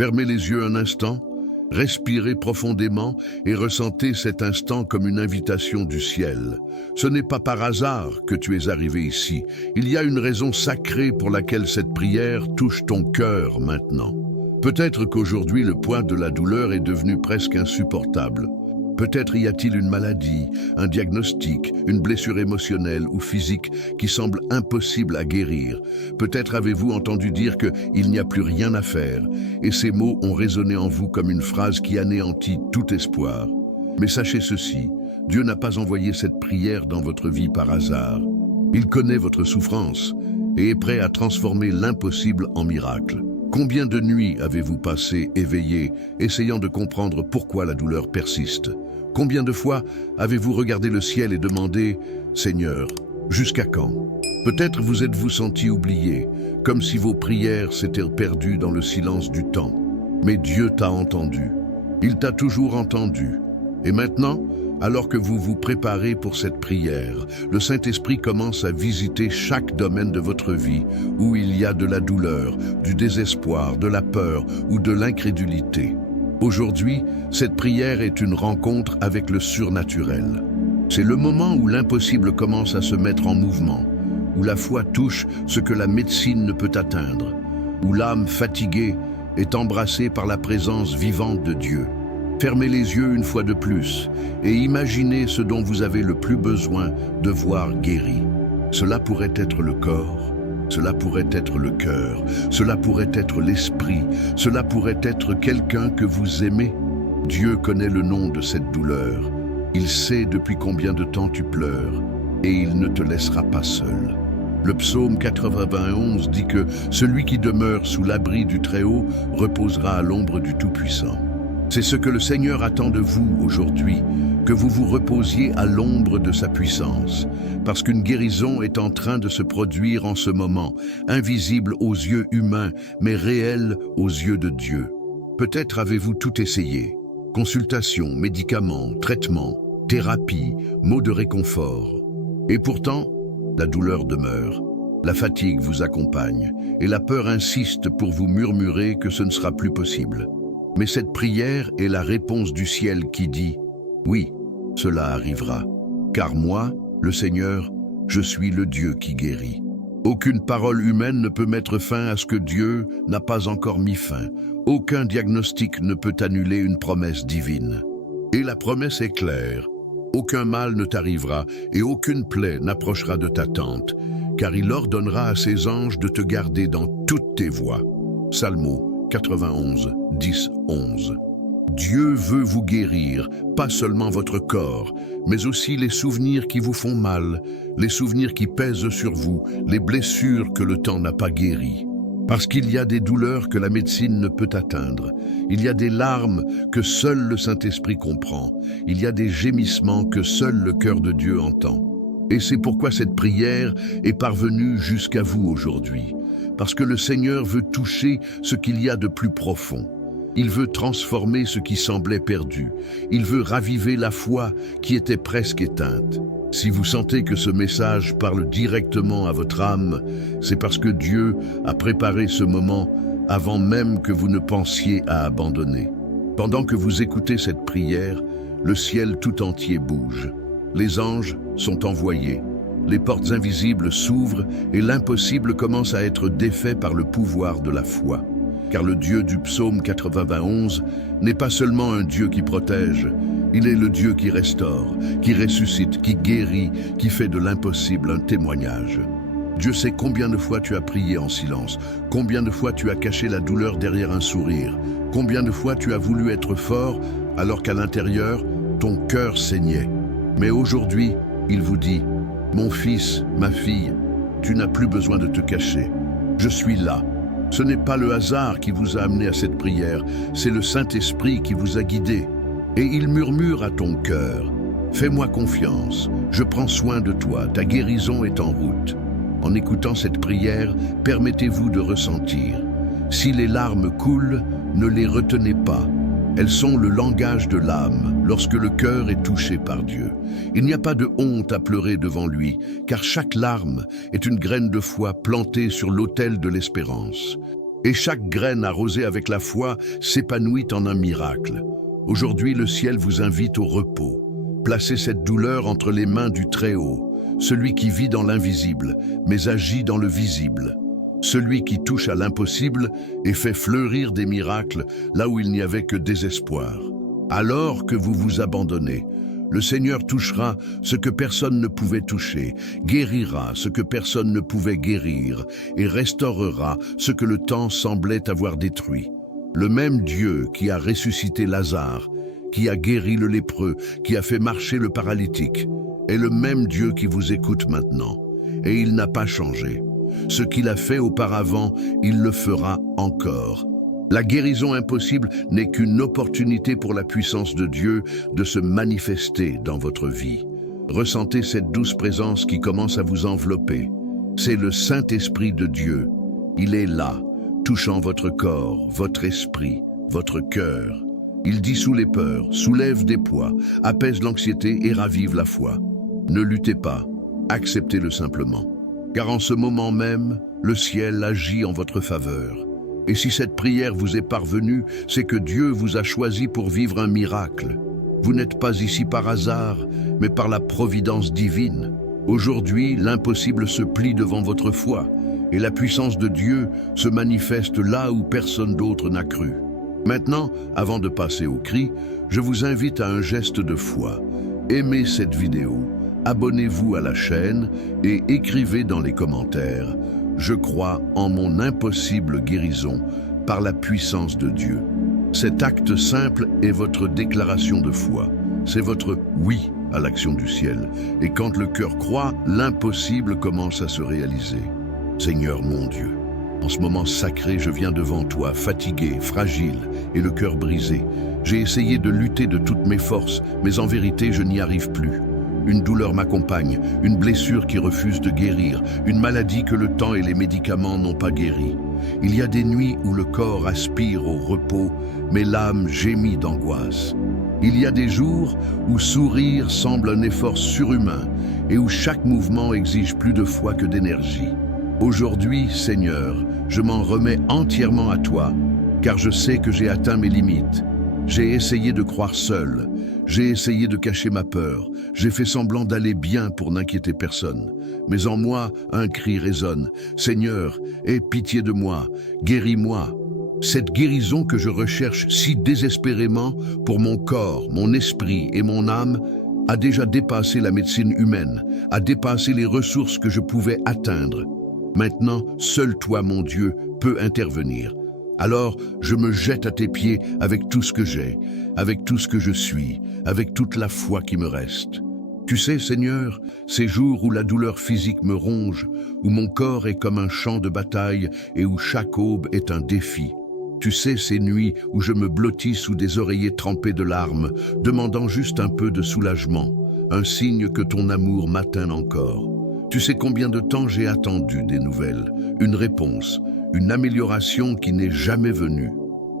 Fermez les yeux un instant, respirez profondément et ressentez cet instant comme une invitation du ciel. Ce n'est pas par hasard que tu es arrivé ici. Il y a une raison sacrée pour laquelle cette prière touche ton cœur maintenant. Peut-être qu'aujourd'hui le poids de la douleur est devenu presque insupportable. Peut-être y a-t-il une maladie, un diagnostic, une blessure émotionnelle ou physique qui semble impossible à guérir. Peut-être avez-vous entendu dire qu'il n'y a plus rien à faire, et ces mots ont résonné en vous comme une phrase qui anéantit tout espoir. Mais sachez ceci, Dieu n'a pas envoyé cette prière dans votre vie par hasard. Il connaît votre souffrance et est prêt à transformer l'impossible en miracle. Combien de nuits avez-vous passé éveillé, essayant de comprendre pourquoi la douleur persiste? Combien de fois avez-vous regardé le ciel et demandé « Seigneur, jusqu'à quand ?» Peut-être vous êtes-vous senti oublié, comme si vos prières s'étaient perdues dans le silence du temps. Mais Dieu t'a entendu. Il t'a toujours entendu. Et maintenant, alors que vous vous préparez pour cette prière, le Saint-Esprit commence à visiter chaque domaine de votre vie où il y a de la douleur, du désespoir, de la peur ou de l'incrédulité. Aujourd'hui, cette prière est une rencontre avec le surnaturel. C'est le moment où l'impossible commence à se mettre en mouvement, où la foi touche ce que la médecine ne peut atteindre, où l'âme fatiguée est embrassée par la présence vivante de Dieu. Fermez les yeux une fois de plus et imaginez ce dont vous avez le plus besoin de voir guéri. Cela pourrait être le corps, cela pourrait être le cœur, cela pourrait être l'esprit, cela pourrait être quelqu'un que vous aimez. Dieu connaît le nom de cette douleur. Il sait depuis combien de temps tu pleures et il ne te laissera pas seul. Le psaume 91 dit que celui qui demeure sous l'abri du Très-Haut reposera à l'ombre du Tout-Puissant. C'est ce que le Seigneur attend de vous aujourd'hui, que vous vous reposiez à l'ombre de sa puissance, parce qu'une guérison est en train de se produire en ce moment, invisible aux yeux humains, mais réelle aux yeux de Dieu. Peut-être avez-vous tout essayé, consultation, médicaments, traitements, thérapie, mots de réconfort. Et pourtant, la douleur demeure, la fatigue vous accompagne, et la peur insiste pour vous murmurer que ce ne sera plus possible. Mais cette prière est la réponse du ciel qui dit « Oui, cela arrivera, car moi, le Seigneur, je suis le Dieu qui guérit. » Aucune parole humaine ne peut mettre fin à ce que Dieu n'a pas encore mis fin. Aucun diagnostic ne peut annuler une promesse divine. Et la promesse est claire. Aucun mal ne t'arrivera et aucune plaie n'approchera de ta tente, car il ordonnera à ses anges de te garder dans toutes tes voies. Psalmo 91, 10, 11. Dieu veut vous guérir, pas seulement votre corps, mais aussi les souvenirs qui vous font mal, les souvenirs qui pèsent sur vous, les blessures que le temps n'a pas guéries. Parce qu'il y a des douleurs que la médecine ne peut atteindre, il y a des larmes que seul le Saint-Esprit comprend, il y a des gémissements que seul le cœur de Dieu entend. Et c'est pourquoi cette prière est parvenue jusqu'à vous aujourd'hui. Parce que le Seigneur veut toucher ce qu'il y a de plus profond. Il veut transformer ce qui semblait perdu. Il veut raviver la foi qui était presque éteinte. Si vous sentez que ce message parle directement à votre âme, c'est parce que Dieu a préparé ce moment avant même que vous ne pensiez à abandonner. Pendant que vous écoutez cette prière, le ciel tout entier bouge. Les anges sont envoyés. Les portes invisibles s'ouvrent et l'impossible commence à être défait par le pouvoir de la foi. Car le Dieu du psaume 91 n'est pas seulement un Dieu qui protège, il est le Dieu qui restaure, qui ressuscite, qui guérit, qui fait de l'impossible un témoignage. Dieu sait combien de fois tu as prié en silence, combien de fois tu as caché la douleur derrière un sourire, combien de fois tu as voulu être fort alors qu'à l'intérieur, ton cœur saignait. Mais aujourd'hui, il vous dit: mon fils, ma fille, tu n'as plus besoin de te cacher. Je suis là. Ce n'est pas le hasard qui vous a amené à cette prière, c'est le Saint-Esprit qui vous a guidé. Et il murmure à ton cœur: fais-moi confiance, je prends soin de toi, ta guérison est en route. En écoutant cette prière, permettez-vous de ressentir. Si les larmes coulent, ne les retenez pas. Elles sont le langage de l'âme lorsque le cœur est touché par Dieu. Il n'y a pas de honte à pleurer devant lui, car chaque larme est une graine de foi plantée sur l'autel de l'espérance. Et chaque graine arrosée avec la foi s'épanouit en un miracle. Aujourd'hui, le ciel vous invite au repos. Placez cette douleur entre les mains du Très-Haut, celui qui vit dans l'invisible, mais agit dans le visible. Celui qui touche à l'impossible et fait fleurir des miracles là où il n'y avait que désespoir. Alors que vous vous abandonnez, le Seigneur touchera ce que personne ne pouvait toucher, guérira ce que personne ne pouvait guérir et restaurera ce que le temps semblait avoir détruit. Le même Dieu qui a ressuscité Lazare, qui a guéri le lépreux, qui a fait marcher le paralytique, est le même Dieu qui vous écoute maintenant. Et il n'a pas changé. Ce qu'il a fait auparavant, il le fera encore. La guérison impossible n'est qu'une opportunité pour la puissance de Dieu de se manifester dans votre vie. Ressentez cette douce présence qui commence à vous envelopper. C'est le Saint-Esprit de Dieu. Il est là, touchant votre corps, votre esprit, votre cœur. Il dissout les peurs, soulève des poids, apaise l'anxiété et ravive la foi. Ne luttez pas, acceptez-le simplement. Car en ce moment même, le ciel agit en votre faveur. Et si cette prière vous est parvenue, c'est que Dieu vous a choisi pour vivre un miracle. Vous n'êtes pas ici par hasard, mais par la providence divine. Aujourd'hui, l'impossible se plie devant votre foi, et la puissance de Dieu se manifeste là où personne d'autre n'a cru. Maintenant, avant de passer au cri, je vous invite à un geste de foi. Aimez cette vidéo, abonnez-vous à la chaîne et écrivez dans les commentaires « Je crois en mon impossible guérison par la puissance de Dieu ». Cet acte simple est votre déclaration de foi. C'est votre « oui » à l'action du ciel. Et quand le cœur croit, l'impossible commence à se réaliser. Seigneur mon Dieu, en ce moment sacré, je viens devant toi, fatigué, fragile et le cœur brisé. J'ai essayé de lutter de toutes mes forces, mais en vérité, je n'y arrive plus. Une douleur m'accompagne, une blessure qui refuse de guérir, une maladie que le temps et les médicaments n'ont pas guéri. Il y a des nuits où le corps aspire au repos, mais l'âme gémit d'angoisse. Il y a des jours où sourire semble un effort surhumain et où chaque mouvement exige plus de foi que d'énergie. Aujourd'hui, Seigneur, je m'en remets entièrement à toi, car je sais que j'ai atteint mes limites. J'ai essayé de croire seul, j'ai essayé de cacher ma peur, j'ai fait semblant d'aller bien pour n'inquiéter personne. Mais en moi, un cri résonne. Seigneur, aie pitié de moi, guéris-moi. Cette guérison que je recherche si désespérément pour mon corps, mon esprit et mon âme a déjà dépassé la médecine humaine, a dépassé les ressources que je pouvais atteindre. Maintenant, seul toi, mon Dieu, peux intervenir. Alors, je me jette à tes pieds avec tout ce que j'ai, avec tout ce que je suis, avec toute la foi qui me reste. Tu sais, Seigneur, ces jours où la douleur physique me ronge, où mon corps est comme un champ de bataille et où chaque aube est un défi. Tu sais, ces nuits où je me blottis sous des oreillers trempés de larmes, demandant juste un peu de soulagement, un signe que ton amour m'atteint encore. Tu sais combien de temps j'ai attendu des nouvelles, une réponse, une amélioration qui n'est jamais venue.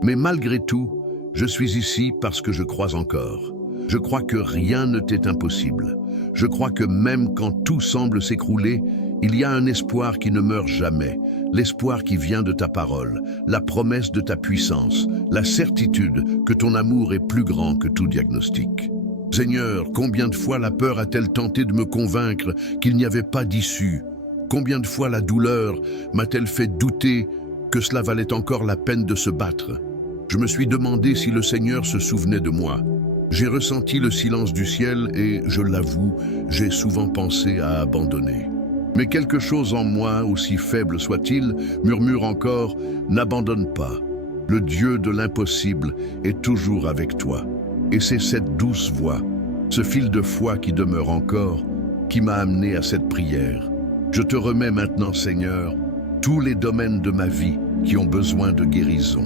Mais malgré tout, je suis ici parce que je crois encore. Je crois que rien ne t'est impossible. Je crois que même quand tout semble s'écrouler, il y a un espoir qui ne meurt jamais, l'espoir qui vient de ta parole, la promesse de ta puissance, la certitude que ton amour est plus grand que tout diagnostic. Seigneur, combien de fois la peur a-t-elle tenté de me convaincre qu'il n'y avait pas d'issue? Combien de fois la douleur m'a-t-elle fait douter que cela valait encore la peine de se battre? Je me suis demandé si le Seigneur se souvenait de moi. J'ai ressenti le silence du ciel et, je l'avoue, j'ai souvent pensé à abandonner. Mais quelque chose en moi, aussi faible soit-il, murmure encore « N'abandonne pas. Le Dieu de l'impossible est toujours avec toi. » Et c'est cette douce voix, ce fil de foi qui demeure encore, qui m'a amené à cette prière. Je te remets maintenant, Seigneur, tous les domaines de ma vie qui ont besoin de guérison.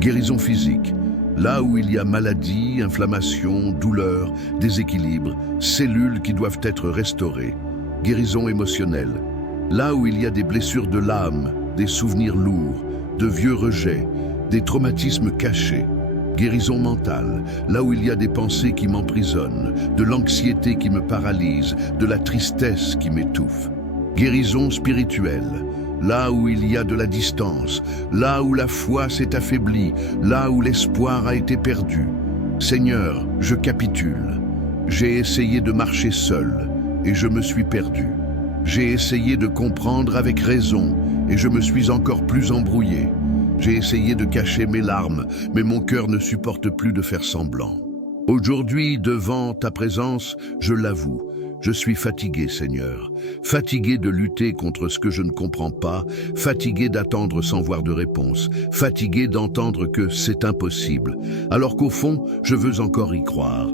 Guérison physique, là où il y a maladie, inflammation, douleur, déséquilibre, cellules qui doivent être restaurées. Guérison émotionnelle, là où il y a des blessures de l'âme, des souvenirs lourds, de vieux rejets, des traumatismes cachés. Guérison mentale, là où il y a des pensées qui m'emprisonnent, de l'anxiété qui me paralyse, de la tristesse qui m'étouffe. Guérison spirituelle, là où il y a de la distance, là où la foi s'est affaiblie, là où l'espoir a été perdu. Seigneur, je capitule. J'ai essayé de marcher seul et je me suis perdu. J'ai essayé de comprendre avec raison et je me suis encore plus embrouillé. J'ai essayé de cacher mes larmes, mais mon cœur ne supporte plus de faire semblant. Aujourd'hui, devant ta présence, je l'avoue, je suis fatigué, Seigneur, fatigué de lutter contre ce que je ne comprends pas, fatigué d'attendre sans voir de réponse, fatigué d'entendre que c'est impossible, alors qu'au fond, je veux encore y croire.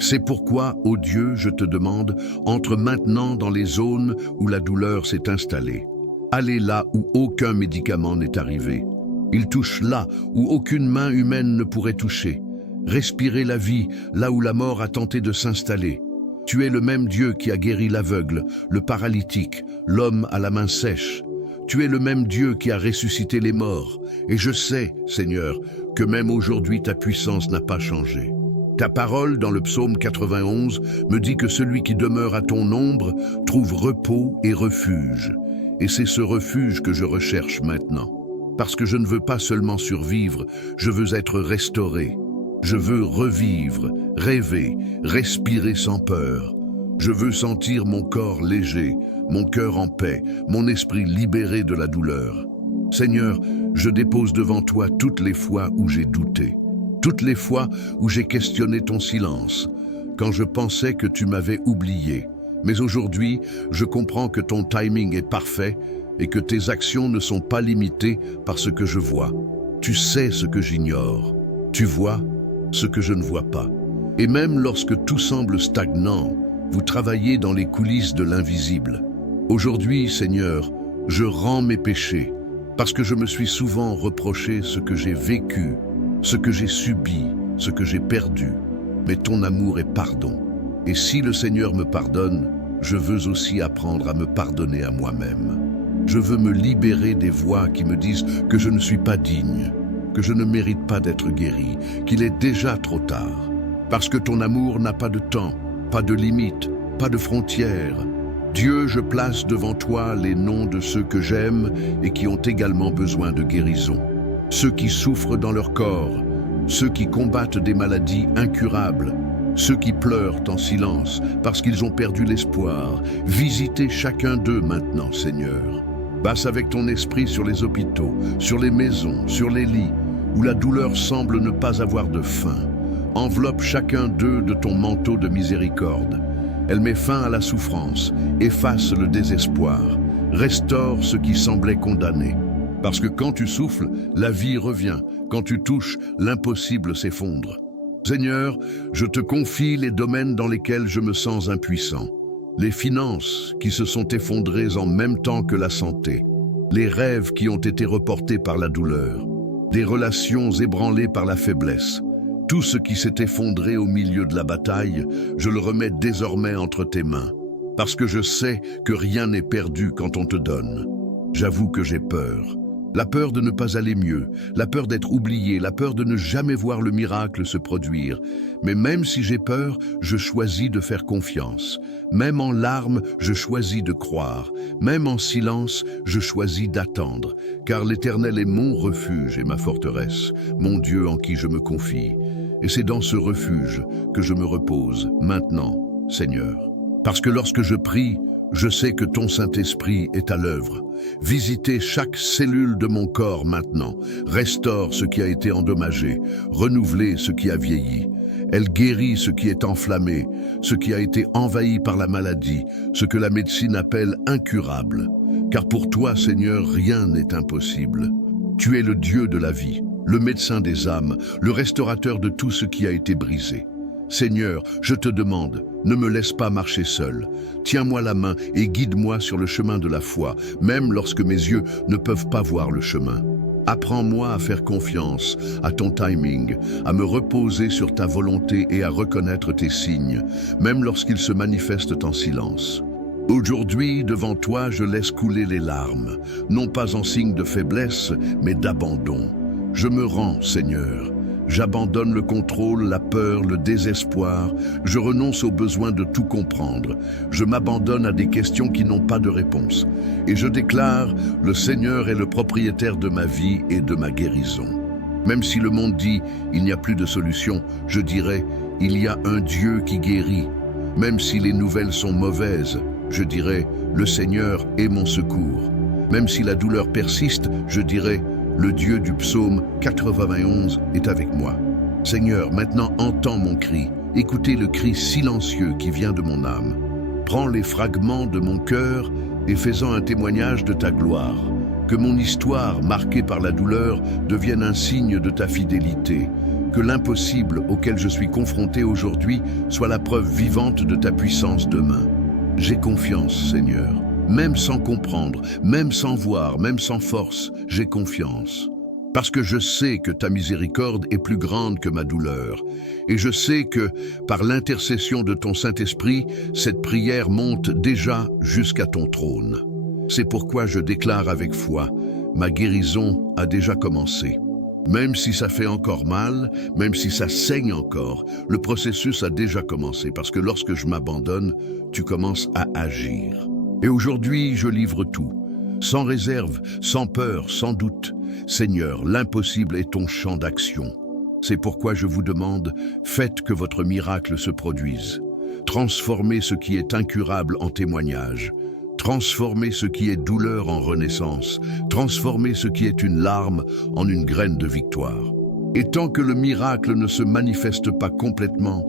C'est pourquoi, ô Dieu, je te demande, entre maintenant dans les zones où la douleur s'est installée. Allez là où aucun médicament n'est arrivé. Il touche là où aucune main humaine ne pourrait toucher. Respirez la vie là où la mort a tenté de s'installer. Tu es le même Dieu qui a guéri l'aveugle, le paralytique, l'homme à la main sèche. Tu es le même Dieu qui a ressuscité les morts. Et je sais, Seigneur, que même aujourd'hui ta puissance n'a pas changé. Ta parole dans le psaume 91 me dit que celui qui demeure à ton ombre trouve repos et refuge. Et c'est ce refuge que je recherche maintenant. Parce que je ne veux pas seulement survivre, je veux être restauré. Je veux revivre, rêver, respirer sans peur. Je veux sentir mon corps léger, mon cœur en paix, mon esprit libéré de la douleur. Seigneur, je dépose devant toi toutes les fois où j'ai douté, toutes les fois où j'ai questionné ton silence, quand je pensais que tu m'avais oublié. Mais aujourd'hui, je comprends que ton timing est parfait et que tes actions ne sont pas limitées par ce que je vois. Tu sais ce que j'ignore. Tu vois ce que je ne vois pas. Et même lorsque tout semble stagnant, vous travaillez dans les coulisses de l'invisible. Aujourd'hui, Seigneur, je rends mes péchés, parce que je me suis souvent reproché ce que j'ai vécu, ce que j'ai subi, ce que j'ai perdu. Mais ton amour est pardon. Et si le Seigneur me pardonne, je veux aussi apprendre à me pardonner à moi-même. Je veux me libérer des voix qui me disent que je ne suis pas digne, que je ne mérite pas d'être guéri, qu'il est déjà trop tard. Parce que ton amour n'a pas de temps, pas de limite, pas de frontières. Dieu, je place devant toi les noms de ceux que j'aime et qui ont également besoin de guérison. Ceux qui souffrent dans leur corps, ceux qui combattent des maladies incurables, ceux qui pleurent en silence parce qu'ils ont perdu l'espoir. Visitez chacun d'eux maintenant, Seigneur. Passe avec ton esprit sur les hôpitaux, sur les maisons, sur les lits, où la douleur semble ne pas avoir de fin. Enveloppe chacun d'eux de ton manteau de miséricorde. Elle met fin à la souffrance, efface le désespoir, restaure ce qui semblait condamné. Parce que quand tu souffles, la vie revient. Quand tu touches, l'impossible s'effondre. Seigneur, je te confie les domaines dans lesquels je me sens impuissant. Les finances qui se sont effondrées en même temps que la santé. Les rêves qui ont été reportés par la douleur. Des relations ébranlées par la faiblesse. Tout ce qui s'est effondré au milieu de la bataille, je le remets désormais entre tes mains. Parce que je sais que rien n'est perdu quand on te donne. J'avoue que j'ai peur. La peur de ne pas aller mieux, la peur d'être oublié, la peur de ne jamais voir le miracle se produire. Mais même si j'ai peur, je choisis de faire confiance. Même en larmes, je choisis de croire. Même en silence, je choisis d'attendre. Car l'Éternel est mon refuge et ma forteresse, mon Dieu en qui je me confie. Et c'est dans ce refuge que je me repose, maintenant, Seigneur. Parce que lorsque je prie, je sais que ton Saint-Esprit est à l'œuvre. Visitez chaque cellule de mon corps maintenant. Restaure ce qui a été endommagé. Renouvelez ce qui a vieilli. Elle guérit ce qui est enflammé, ce qui a été envahi par la maladie, ce que la médecine appelle incurable. Car pour toi, Seigneur, rien n'est impossible. Tu es le Dieu de la vie, le médecin des âmes, le restaurateur de tout ce qui a été brisé. Seigneur, je te demande, ne me laisse pas marcher seul. Tiens-moi la main et guide-moi sur le chemin de la foi, même lorsque mes yeux ne peuvent pas voir le chemin. Apprends-moi à faire confiance à ton timing, à me reposer sur ta volonté et à reconnaître tes signes, même lorsqu'ils se manifestent en silence. Aujourd'hui, devant toi, je laisse couler les larmes, non pas en signe de faiblesse, mais d'abandon. Je me rends, Seigneur. J'abandonne le contrôle, la peur, le désespoir. Je renonce au besoin de tout comprendre. Je m'abandonne à des questions qui n'ont pas de réponse. Et je déclare, le Seigneur est le propriétaire de ma vie et de ma guérison. Même si le monde dit, il n'y a plus de solution, je dirais, il y a un Dieu qui guérit. Même si les nouvelles sont mauvaises, je dirais, le Seigneur est mon secours. Même si la douleur persiste, je dirais, le Dieu du psaume 91 est avec moi. Seigneur, maintenant entends mon cri. Écoutez le cri silencieux qui vient de mon âme. Prends les fragments de mon cœur et fais-en un témoignage de ta gloire. Que mon histoire, marquée par la douleur, devienne un signe de ta fidélité. Que l'impossible auquel je suis confronté aujourd'hui soit la preuve vivante de ta puissance demain. J'ai confiance, Seigneur. Même sans comprendre, même sans voir, même sans force, j'ai confiance. Parce que je sais que ta miséricorde est plus grande que ma douleur. Et je sais que, par l'intercession de ton Saint-Esprit, cette prière monte déjà jusqu'à ton trône. C'est pourquoi je déclare avec foi, ma guérison a déjà commencé. Même si ça fait encore mal, même si ça saigne encore, le processus a déjà commencé parce que lorsque je m'abandonne, tu commences à agir. Et aujourd'hui, je livre tout, sans réserve, sans peur, sans doute. Seigneur, l'impossible est ton champ d'action. C'est pourquoi je vous demande, faites que votre miracle se produise. Transformez ce qui est incurable en témoignage. Transformez ce qui est douleur en renaissance. Transformez ce qui est une larme en une graine de victoire. Et tant que le miracle ne se manifeste pas complètement,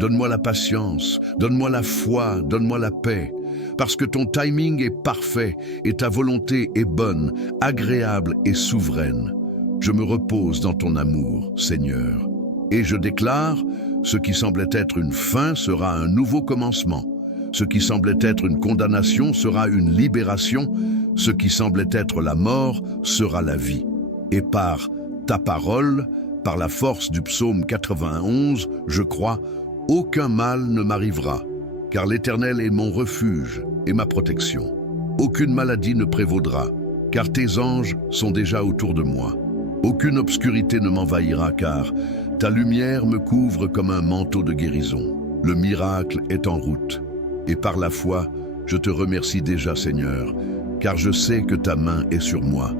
donne-moi la patience, donne-moi la foi, donne-moi la paix. Parce que ton timing est parfait et ta volonté est bonne, agréable et souveraine. Je me repose dans ton amour, Seigneur. Et je déclare, ce qui semblait être une fin sera un nouveau commencement. Ce qui semblait être une condamnation sera une libération. Ce qui semblait être la mort sera la vie. Et par ta parole, par la force du psaume 91, je crois, aucun mal ne m'arrivera. Car l'Éternel est mon refuge et ma protection. Aucune maladie ne prévaudra, car tes anges sont déjà autour de moi. Aucune obscurité ne m'envahira, car ta lumière me couvre comme un manteau de guérison. Le miracle est en route. Et par la foi, je te remercie déjà, Seigneur, car je sais que ta main est sur moi,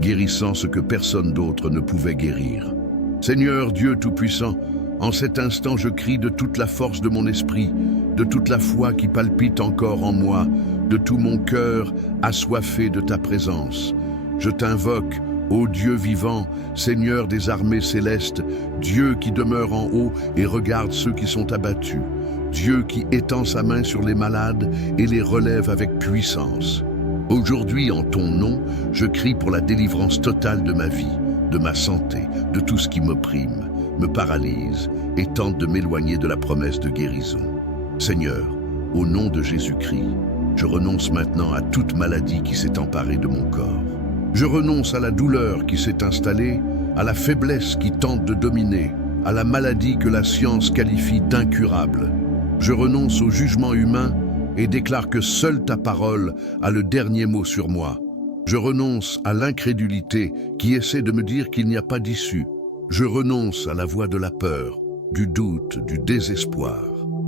guérissant ce que personne d'autre ne pouvait guérir. Seigneur Dieu Tout-Puissant, en cet instant, je crie de toute la force de mon esprit, de toute la foi qui palpite encore en moi, de tout mon cœur assoiffé de ta présence. Je t'invoque, ô Dieu vivant, Seigneur des armées célestes, Dieu qui demeure en haut et regarde ceux qui sont abattus, Dieu qui étend sa main sur les malades et les relève avec puissance. Aujourd'hui, en ton nom, je crie pour la délivrance totale de ma vie, de ma santé, de tout ce qui m'opprime, me paralyse et tente de m'éloigner de la promesse de guérison. Seigneur, au nom de Jésus-Christ, je renonce maintenant à toute maladie qui s'est emparée de mon corps. Je renonce à la douleur qui s'est installée, à la faiblesse qui tente de dominer, à la maladie que la science qualifie d'incurable. Je renonce au jugement humain et déclare que seule ta parole a le dernier mot sur moi. Je renonce à l'incrédulité qui essaie de me dire qu'il n'y a pas d'issue. Je renonce à la voix de la peur, du doute, du désespoir.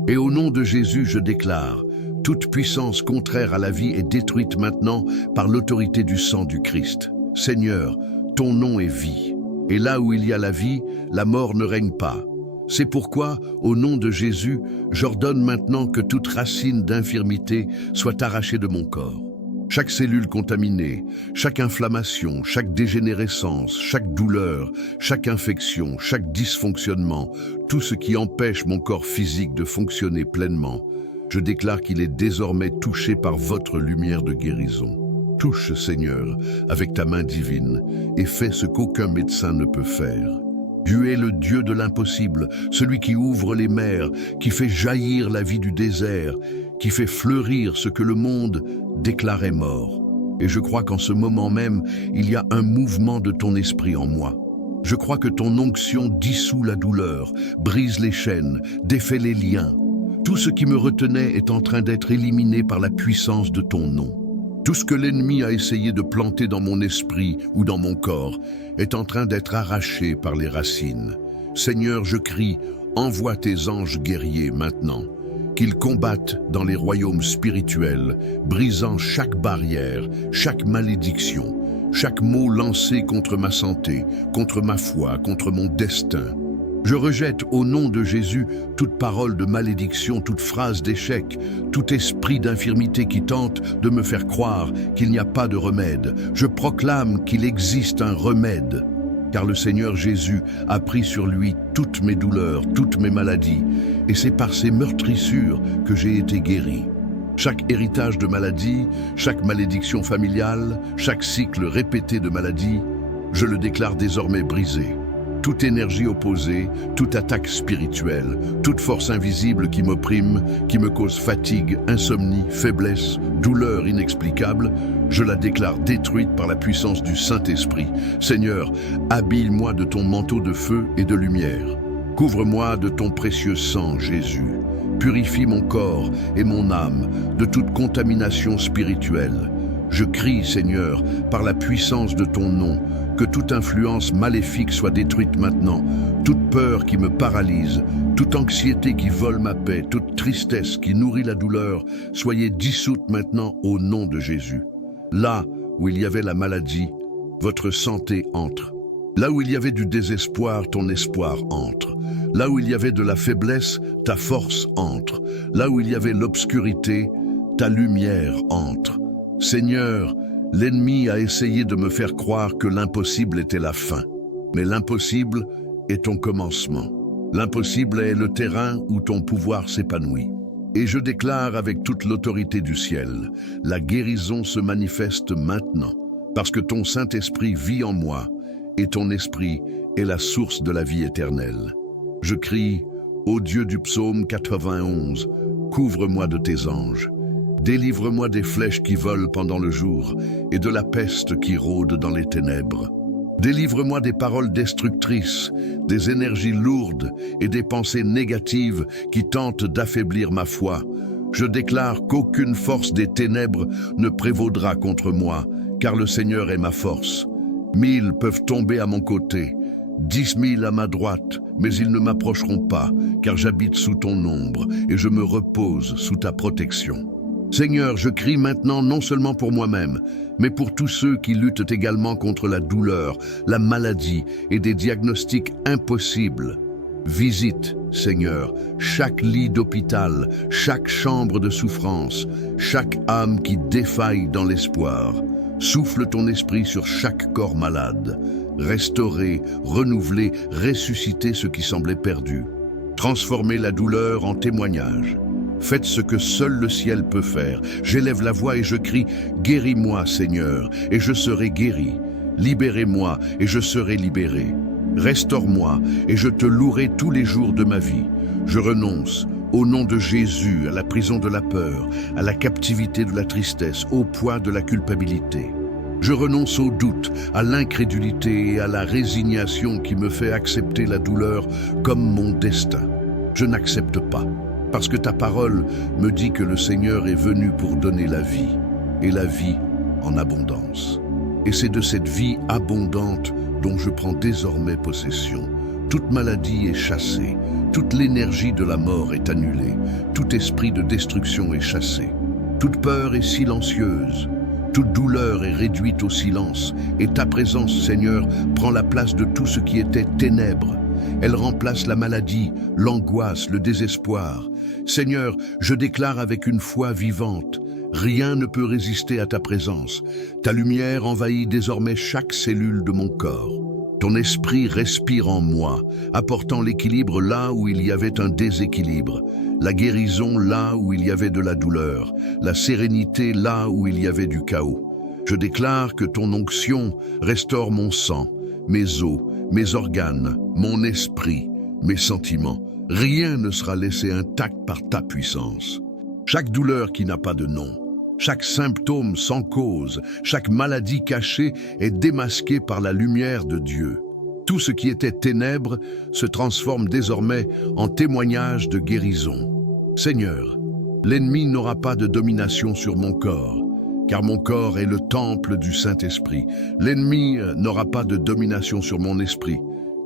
Et au nom de Jésus, je déclare, toute puissance contraire à la vie est détruite maintenant par l'autorité du sang du Christ. Seigneur, ton nom est vie. Et là où il y a la vie, la mort ne règne pas. C'est pourquoi, au nom de Jésus, j'ordonne maintenant que toute racine d'infirmité soit arrachée de mon corps. Chaque cellule contaminée, chaque inflammation, chaque dégénérescence, chaque douleur, chaque infection, chaque dysfonctionnement, tout ce qui empêche mon corps physique de fonctionner pleinement, je déclare qu'il est désormais touché par votre lumière de guérison. Touche, Seigneur, avec ta main divine, et fais ce qu'aucun médecin ne peut faire. Tu es le Dieu de l'impossible, celui qui ouvre les mers, qui fait jaillir la vie du désert, qui fait fleurir ce que le monde déclarait mort. Et je crois qu'en ce moment même, il y a un mouvement de ton esprit en moi. Je crois que ton onction dissout la douleur, brise les chaînes, défait les liens. Tout ce qui me retenait est en train d'être éliminé par la puissance de ton nom. Tout ce que l'ennemi a essayé de planter dans mon esprit ou dans mon corps est en train d'être arraché par les racines. Seigneur, je crie, envoie tes anges guerriers maintenant, qu'ils combattent dans les royaumes spirituels, brisant chaque barrière, chaque malédiction, chaque mot lancé contre ma santé, contre ma foi, contre mon destin. Je rejette au nom de Jésus toute parole de malédiction, toute phrase d'échec, tout esprit d'infirmité qui tente de me faire croire qu'il n'y a pas de remède. Je proclame qu'il existe un remède, car le Seigneur Jésus a pris sur lui toutes mes douleurs, toutes mes maladies, et c'est par ses meurtrissures que j'ai été guéri. Chaque héritage de maladie, chaque malédiction familiale, chaque cycle répété de maladie, je le déclare désormais brisé. Toute énergie opposée, toute attaque spirituelle, toute force invisible qui m'opprime, qui me cause fatigue, insomnie, faiblesse, douleur inexplicable, je la déclare détruite par la puissance du Saint-Esprit. Seigneur, habille-moi de ton manteau de feu et de lumière. Couvre-moi de ton précieux sang, Jésus. Purifie mon corps et mon âme de toute contamination spirituelle. Je crie, Seigneur, par la puissance de ton nom, que toute influence maléfique soit détruite maintenant, toute peur qui me paralyse, toute anxiété qui vole ma paix, toute tristesse qui nourrit la douleur, soyez dissoute maintenant au nom de Jésus. Là où il y avait la maladie, votre santé entre. Là où il y avait du désespoir, ton espoir entre. Là où il y avait de la faiblesse, ta force entre. Là où il y avait l'obscurité, ta lumière entre. Seigneur, l'ennemi a essayé de me faire croire que l'impossible était la fin. Mais l'impossible est ton commencement. L'impossible est le terrain où ton pouvoir s'épanouit. Et je déclare avec toute l'autorité du ciel, la guérison se manifeste maintenant, parce que ton Saint-Esprit vit en moi, et ton esprit est la source de la vie éternelle. Je crie, ô Dieu du psaume 91, couvre-moi de tes anges. Délivre-moi des flèches qui volent pendant le jour et de la peste qui rôde dans les ténèbres. Délivre-moi des paroles destructrices, des énergies lourdes et des pensées négatives qui tentent d'affaiblir ma foi. Je déclare qu'aucune force des ténèbres ne prévaudra contre moi, car le Seigneur est ma force. 1000 peuvent tomber à mon côté, 10 000 à ma droite, mais ils ne m'approcheront pas, car j'habite sous ton ombre et je me repose sous ta protection. Seigneur, je crie maintenant non seulement pour moi-même, mais pour tous ceux qui luttent également contre la douleur, la maladie et des diagnostics impossibles. Visite, Seigneur, chaque lit d'hôpital, chaque chambre de souffrance, chaque âme qui défaille dans l'espoir. Souffle ton esprit sur chaque corps malade. Restaurer, renouveler, ressusciter ce qui semblait perdu. Transformer la douleur en témoignage. Faites ce que seul le ciel peut faire. J'élève la voix et je crie, guéris-moi, Seigneur, et je serai guéri. Libérez-moi et je serai libéré. Restaure-moi et je te louerai tous les jours de ma vie. Je renonce, au nom de Jésus, à la prison de la peur, à la captivité de la tristesse, au poids de la culpabilité. Je renonce au doute, à l'incrédulité et à la résignation qui me fait accepter la douleur comme mon destin. Je n'accepte pas. Parce que ta parole me dit que le Seigneur est venu pour donner la vie, et la vie en abondance. Et c'est de cette vie abondante dont je prends désormais possession. Toute maladie est chassée, toute l'énergie de la mort est annulée, tout esprit de destruction est chassé. Toute peur est silencieuse, toute douleur est réduite au silence, et ta présence, Seigneur, prend la place de tout ce qui était ténèbres. Elle remplace la maladie, l'angoisse, le désespoir. Seigneur, je déclare avec une foi vivante, rien ne peut résister à ta présence. Ta lumière envahit désormais chaque cellule de mon corps. Ton esprit respire en moi, apportant l'équilibre là où il y avait un déséquilibre, la guérison là où il y avait de la douleur, la sérénité là où il y avait du chaos. Je déclare que ton onction restaure mon sang, mes os, mes organes, mon esprit, mes sentiments. Rien ne sera laissé intact par ta puissance. Chaque douleur qui n'a pas de nom, chaque symptôme sans cause, chaque maladie cachée est démasquée par la lumière de Dieu. Tout ce qui était ténèbres se transforme désormais en témoignage de guérison. Seigneur, l'ennemi n'aura pas de domination sur mon corps, car mon corps est le temple du Saint-Esprit. L'ennemi n'aura pas de domination sur mon esprit,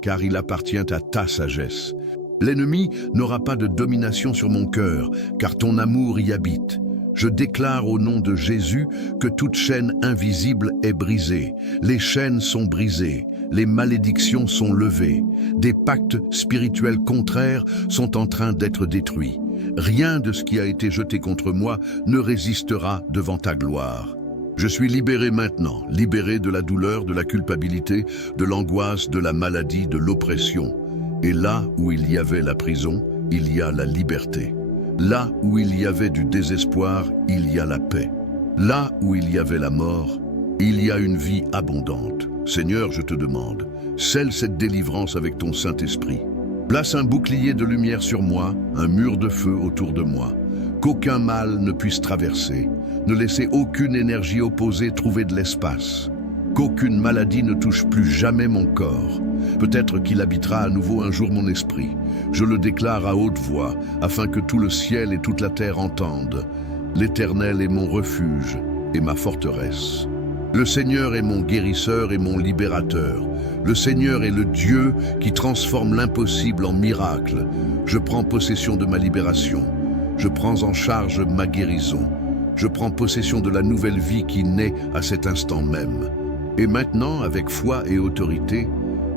car il appartient à ta sagesse. L'ennemi n'aura pas de domination sur mon cœur, car ton amour y habite. Je déclare au nom de Jésus que toute chaîne invisible est brisée. Les chaînes sont brisées, les malédictions sont levées. Des pactes spirituels contraires sont en train d'être détruits. Rien de ce qui a été jeté contre moi ne résistera devant ta gloire. Je suis libéré maintenant, libéré de la douleur, de la culpabilité, de l'angoisse, de la maladie, de l'oppression. Et là où il y avait la prison, il y a la liberté. Là où il y avait du désespoir, il y a la paix. Là où il y avait la mort, il y a une vie abondante. Seigneur, je te demande, scelle cette délivrance avec ton Saint-Esprit. Place un bouclier de lumière sur moi, un mur de feu autour de moi. Qu'aucun mal ne puisse traverser. Ne laissez aucune énergie opposée trouver de l'espace. Qu'aucune maladie ne touche plus jamais mon corps. Peut-être qu'il habitera à nouveau un jour mon esprit. Je le déclare à haute voix, afin que tout le ciel et toute la terre entendent. L'Éternel est mon refuge et ma forteresse. Le Seigneur est mon guérisseur et mon libérateur. Le Seigneur est le Dieu qui transforme l'impossible en miracle. Je prends possession de ma libération. Je prends en charge ma guérison. Je prends possession de la nouvelle vie qui naît à cet instant même. Et maintenant, avec foi et autorité,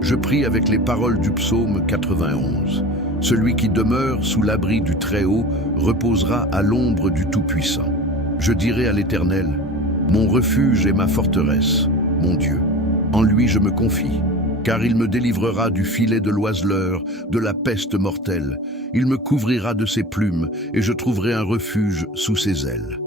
je prie avec les paroles du psaume 91. Celui qui demeure sous l'abri du Très-Haut reposera à l'ombre du Tout-Puissant. Je dirai à l'Éternel, mon refuge et ma forteresse, mon Dieu. En lui je me confie, car il me délivrera du filet de l'oiseleur, de la peste mortelle. Il me couvrira de ses plumes et je trouverai un refuge sous ses ailes.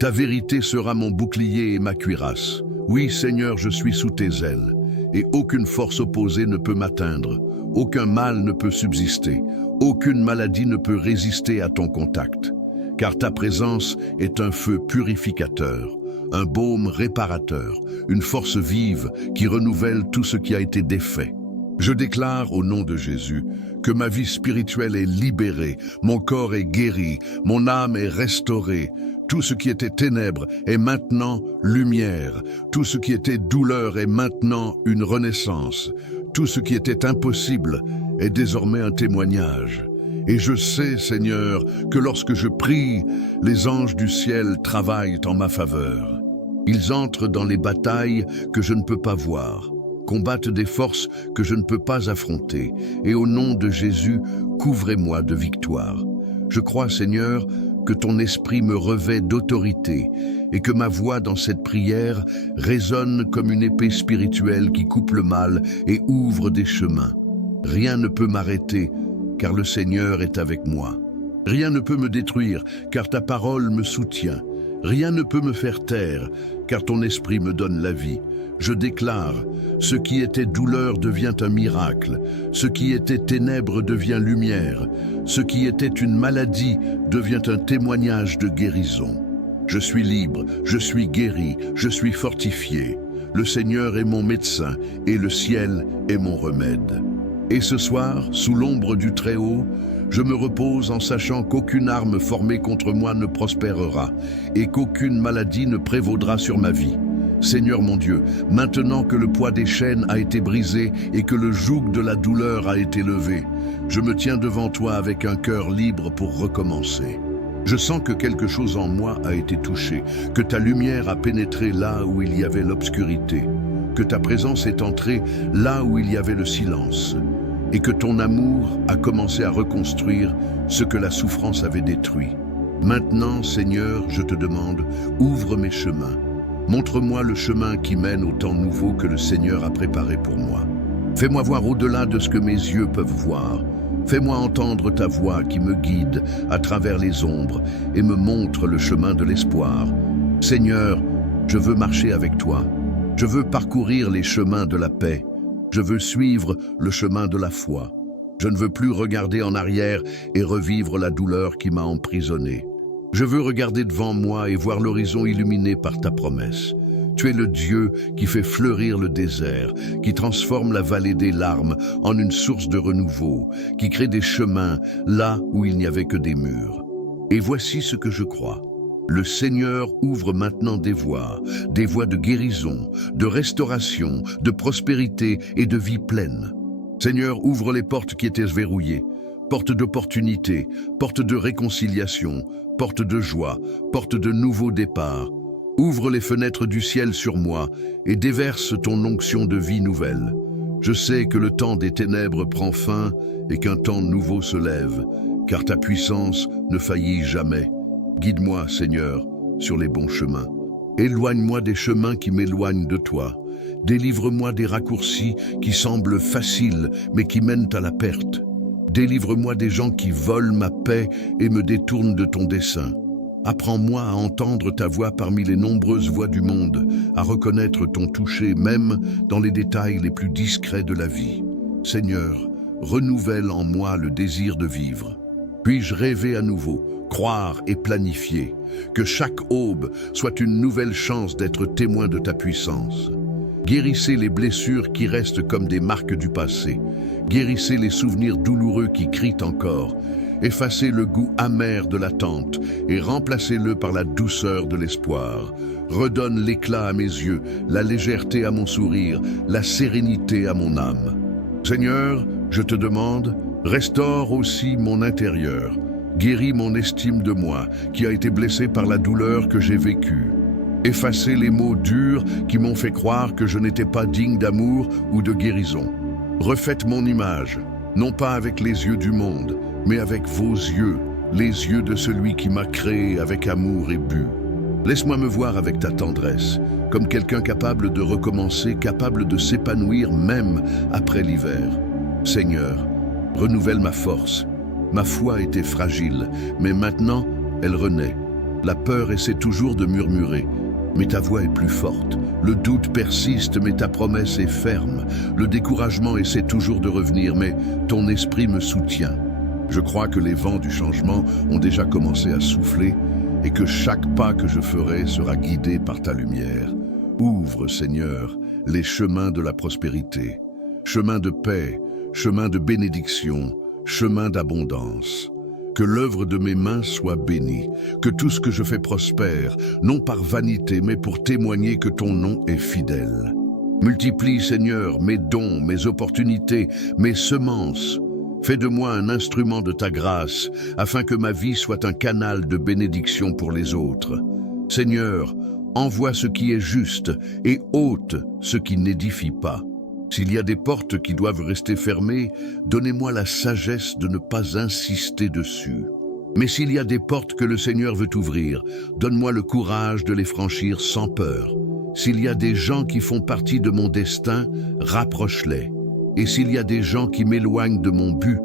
Ta vérité sera mon bouclier et ma cuirasse. Oui, Seigneur, je suis sous tes ailes, et aucune force opposée ne peut m'atteindre, aucun mal ne peut subsister, aucune maladie ne peut résister à ton contact, car ta présence est un feu purificateur, un baume réparateur, une force vive qui renouvelle tout ce qui a été défait. Je déclare au nom de Jésus que ma vie spirituelle est libérée, mon corps est guéri, mon âme est restaurée. Tout ce qui était ténèbres est maintenant lumière. Tout ce qui était douleur est maintenant une renaissance. Tout ce qui était impossible est désormais un témoignage. Et je sais, Seigneur, que lorsque je prie, les anges du ciel travaillent en ma faveur. Ils entrent dans les batailles que je ne peux pas voir, combattent des forces que je ne peux pas affronter, et au nom de Jésus, couvrez-moi de victoire. Je crois, Seigneur, que ton esprit me revêt d'autorité et que ma voix dans cette prière résonne comme une épée spirituelle qui coupe le mal et ouvre des chemins. Rien ne peut m'arrêter, car le Seigneur est avec moi. Rien ne peut me détruire, car ta parole me soutient. Rien ne peut me faire taire, car ton esprit me donne la vie. Je déclare, ce qui était douleur devient un miracle, ce qui était ténèbres devient lumière, ce qui était une maladie devient un témoignage de guérison. Je suis libre, je suis guéri, je suis fortifié. Le Seigneur est mon médecin et le ciel est mon remède. Et ce soir, sous l'ombre du Très-Haut, je me repose en sachant qu'aucune arme formée contre moi ne prospérera et qu'aucune maladie ne prévaudra sur ma vie. Seigneur mon Dieu, maintenant que le poids des chaînes a été brisé et que le joug de la douleur a été levé, je me tiens devant toi avec un cœur libre pour recommencer. Je sens que quelque chose en moi a été touché, que ta lumière a pénétré là où il y avait l'obscurité, que ta présence est entrée là où il y avait le silence, et que ton amour a commencé à reconstruire ce que la souffrance avait détruit. Maintenant, Seigneur, je te demande, ouvre mes chemins. Montre-moi le chemin qui mène au temps nouveau que le Seigneur a préparé pour moi. Fais-moi voir au-delà de ce que mes yeux peuvent voir. Fais-moi entendre ta voix qui me guide à travers les ombres et me montre le chemin de l'espoir. Seigneur, je veux marcher avec toi. Je veux parcourir les chemins de la paix. Je veux suivre le chemin de la foi. Je ne veux plus regarder en arrière et revivre la douleur qui m'a emprisonné. Je veux regarder devant moi et voir l'horizon illuminé par ta promesse. Tu es le Dieu qui fait fleurir le désert, qui transforme la vallée des larmes en une source de renouveau, qui crée des chemins là où il n'y avait que des murs. Et voici ce que je crois. Le Seigneur ouvre maintenant des voies de guérison, de restauration, de prospérité et de vie pleine. Seigneur, ouvre les portes qui étaient verrouillées, portes d'opportunité, portes de réconciliation, portes de joie, portes de nouveaux départs. Ouvre les fenêtres du ciel sur moi et déverse ton onction de vie nouvelle. Je sais que le temps des ténèbres prend fin et qu'un temps nouveau se lève, car ta puissance ne faillit jamais. Guide-moi, Seigneur, sur les bons chemins. Éloigne-moi des chemins qui m'éloignent de toi. Délivre-moi des raccourcis qui semblent faciles mais qui mènent à la perte. Délivre-moi des gens qui volent ma paix et me détournent de ton dessein. Apprends-moi à entendre ta voix parmi les nombreuses voix du monde, à reconnaître ton toucher même dans les détails les plus discrets de la vie. Seigneur, renouvelle en moi le désir de vivre. Puis-je rêver à nouveau, croire et planifier, que chaque aube soit une nouvelle chance d'être témoin de ta puissance. Guérissez les blessures qui restent comme des marques du passé. Guérissez les souvenirs douloureux qui crient encore. Effacez le goût amer de l'attente et remplacez-le par la douceur de l'espoir. Redonne l'éclat à mes yeux, la légèreté à mon sourire, la sérénité à mon âme. Seigneur, je te demande, restaure aussi mon intérieur. Guéris mon estime de moi, qui a été blessée par la douleur que j'ai vécue. Effacez les mots durs qui m'ont fait croire que je n'étais pas digne d'amour ou de guérison. Refaites mon image, non pas avec les yeux du monde, mais avec vos yeux, les yeux de celui qui m'a créé avec amour et but. Laisse-moi me voir avec ta tendresse, comme quelqu'un capable de recommencer, capable de s'épanouir même après l'hiver. Seigneur, renouvelle ma force. Ma foi était fragile, mais maintenant, elle renaît. La peur essaie toujours de murmurer, mais ta voix est plus forte. Le doute persiste, mais ta promesse est ferme. Le découragement essaie toujours de revenir, mais ton esprit me soutient. Je crois que les vents du changement ont déjà commencé à souffler et que chaque pas que je ferai sera guidé par ta lumière. Ouvre, Seigneur, les chemins de la prospérité, chemin de paix, chemin de bénédiction, chemin d'abondance. Que l'œuvre de mes mains soit bénie, que tout ce que je fais prospère, non par vanité, mais pour témoigner que ton nom est fidèle. Multiplie, Seigneur, mes dons, mes opportunités, mes semences. Fais de moi un instrument de ta grâce, afin que ma vie soit un canal de bénédiction pour les autres. Seigneur, envoie ce qui est juste et ôte ce qui n'édifie pas. S'il y a des portes qui doivent rester fermées, donnez-moi la sagesse de ne pas insister dessus. Mais s'il y a des portes que le Seigneur veut ouvrir, donne-moi le courage de les franchir sans peur. S'il y a des gens qui font partie de mon destin, rapproche-les. Et s'il y a des gens qui m'éloignent de mon but,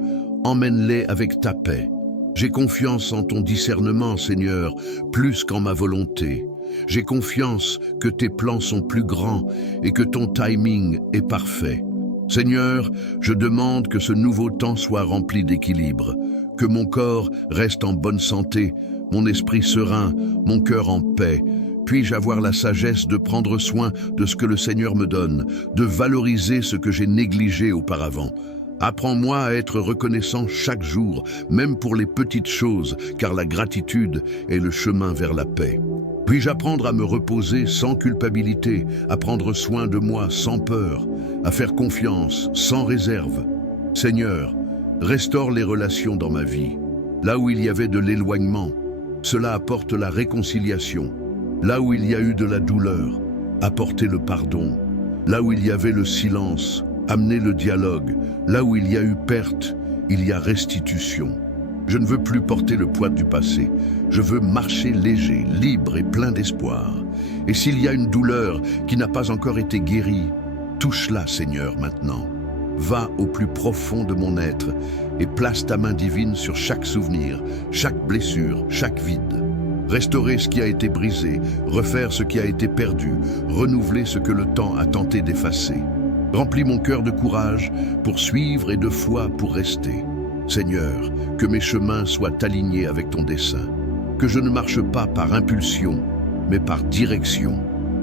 emmène-les avec ta paix. J'ai confiance en ton discernement, Seigneur, plus qu'en ma volonté. J'ai confiance que tes plans sont plus grands et que ton timing est parfait. Seigneur, je demande que ce nouveau temps soit rempli d'équilibre, que mon corps reste en bonne santé, mon esprit serein, mon cœur en paix. Puis-je avoir la sagesse de prendre soin de ce que le Seigneur me donne, de valoriser ce que j'ai négligé auparavant. Apprends-moi à être reconnaissant chaque jour, même pour les petites choses, car la gratitude est le chemin vers la paix. Puis-je apprendre à me reposer sans culpabilité, à prendre soin de moi sans peur, à faire confiance sans réserve. Seigneur, restaure les relations dans ma vie. Là où il y avait de l'éloignement, cela apporte la réconciliation. Là où il y a eu de la douleur, apportez le pardon. Là où il y avait le silence, amenez le dialogue. Là où il y a eu perte, il y a restitution. Je ne veux plus porter le poids du passé. Je veux marcher léger, libre et plein d'espoir. Et s'il y a une douleur qui n'a pas encore été guérie, touche-la, Seigneur, maintenant. Va au plus profond de mon être et place ta main divine sur chaque souvenir, chaque blessure, chaque vide. Restaurer ce qui a été brisé, refaire ce qui a été perdu, renouveler ce que le temps a tenté d'effacer. Remplis mon cœur de courage pour suivre et de foi pour rester. Seigneur, que mes chemins soient alignés avec ton dessein. Que je ne marche pas par impulsion, mais par direction.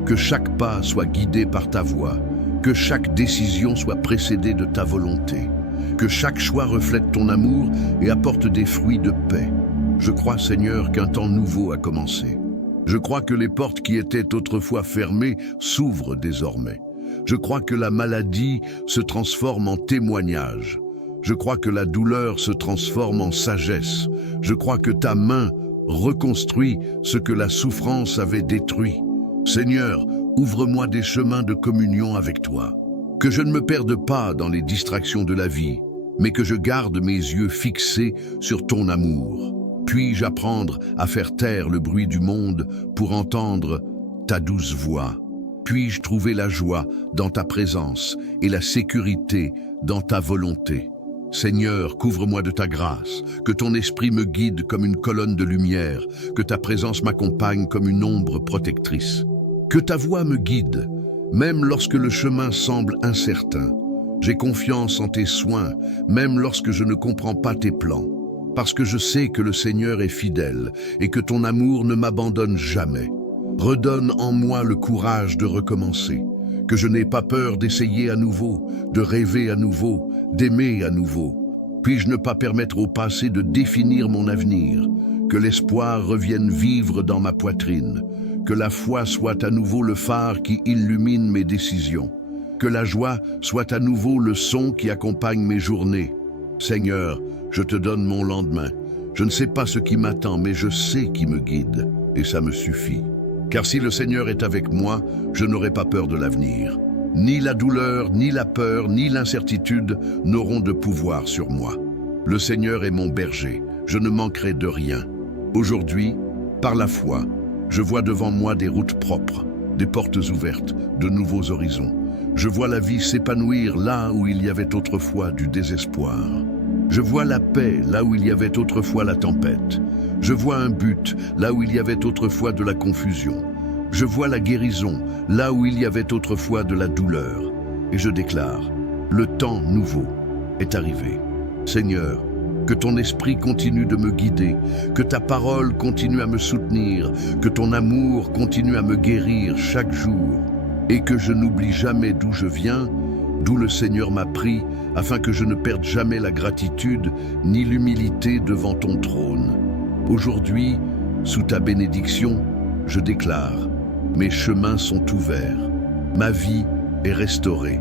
Que chaque pas soit guidé par ta voix. Que chaque décision soit précédée de ta volonté. Que chaque choix reflète ton amour et apporte des fruits de paix. Je crois, Seigneur, qu'un temps nouveau a commencé. Je crois que les portes qui étaient autrefois fermées s'ouvrent désormais. Je crois que la maladie se transforme en témoignage. Je crois que la douleur se transforme en sagesse. Je crois que ta main reconstruit ce que la souffrance avait détruit. Seigneur, ouvre-moi des chemins de communion avec toi. Que je ne me perde pas dans les distractions de la vie, mais que je garde mes yeux fixés sur ton amour. Puis-je apprendre à faire taire le bruit du monde pour entendre ta douce voix? Puis-je trouver la joie dans ta présence et la sécurité dans ta volonté? Seigneur, couvre-moi de ta grâce, que ton esprit me guide comme une colonne de lumière, que ta présence m'accompagne comme une ombre protectrice. Que ta voix me guide, même lorsque le chemin semble incertain. J'ai confiance en tes soins, même lorsque je ne comprends pas tes plans. Parce que je sais que le Seigneur est fidèle et que ton amour ne m'abandonne jamais. Redonne en moi le courage de recommencer, que je n'ai pas peur d'essayer à nouveau, de rêver à nouveau, d'aimer à nouveau. Puis-je ne pas permettre au passé de définir mon avenir, que l'espoir revienne vivre dans ma poitrine, que la foi soit à nouveau le phare qui illumine mes décisions, que la joie soit à nouveau le son qui accompagne mes journées. Seigneur, je te donne mon lendemain. Je ne sais pas ce qui m'attend, mais je sais qui me guide, et ça me suffit. Car si le Seigneur est avec moi, je n'aurai pas peur de l'avenir. Ni la douleur, ni la peur, ni l'incertitude n'auront de pouvoir sur moi. Le Seigneur est mon berger, je ne manquerai de rien. Aujourd'hui, par la foi, je vois devant moi des routes propres, des portes ouvertes, de nouveaux horizons. Je vois la vie s'épanouir là où il y avait autrefois du désespoir. Je vois la paix là où il y avait autrefois la tempête. Je vois un but là où il y avait autrefois de la confusion. Je vois la guérison là où il y avait autrefois de la douleur. Et je déclare, le temps nouveau est arrivé. Seigneur, que ton esprit continue de me guider, que ta parole continue à me soutenir, que ton amour continue à me guérir chaque jour, et que je n'oublie jamais d'où je viens, d'où le Seigneur m'a pris, afin que je ne perde jamais la gratitude ni l'humilité devant ton trône. Aujourd'hui, sous ta bénédiction, je déclare, mes chemins sont ouverts, ma vie est restaurée,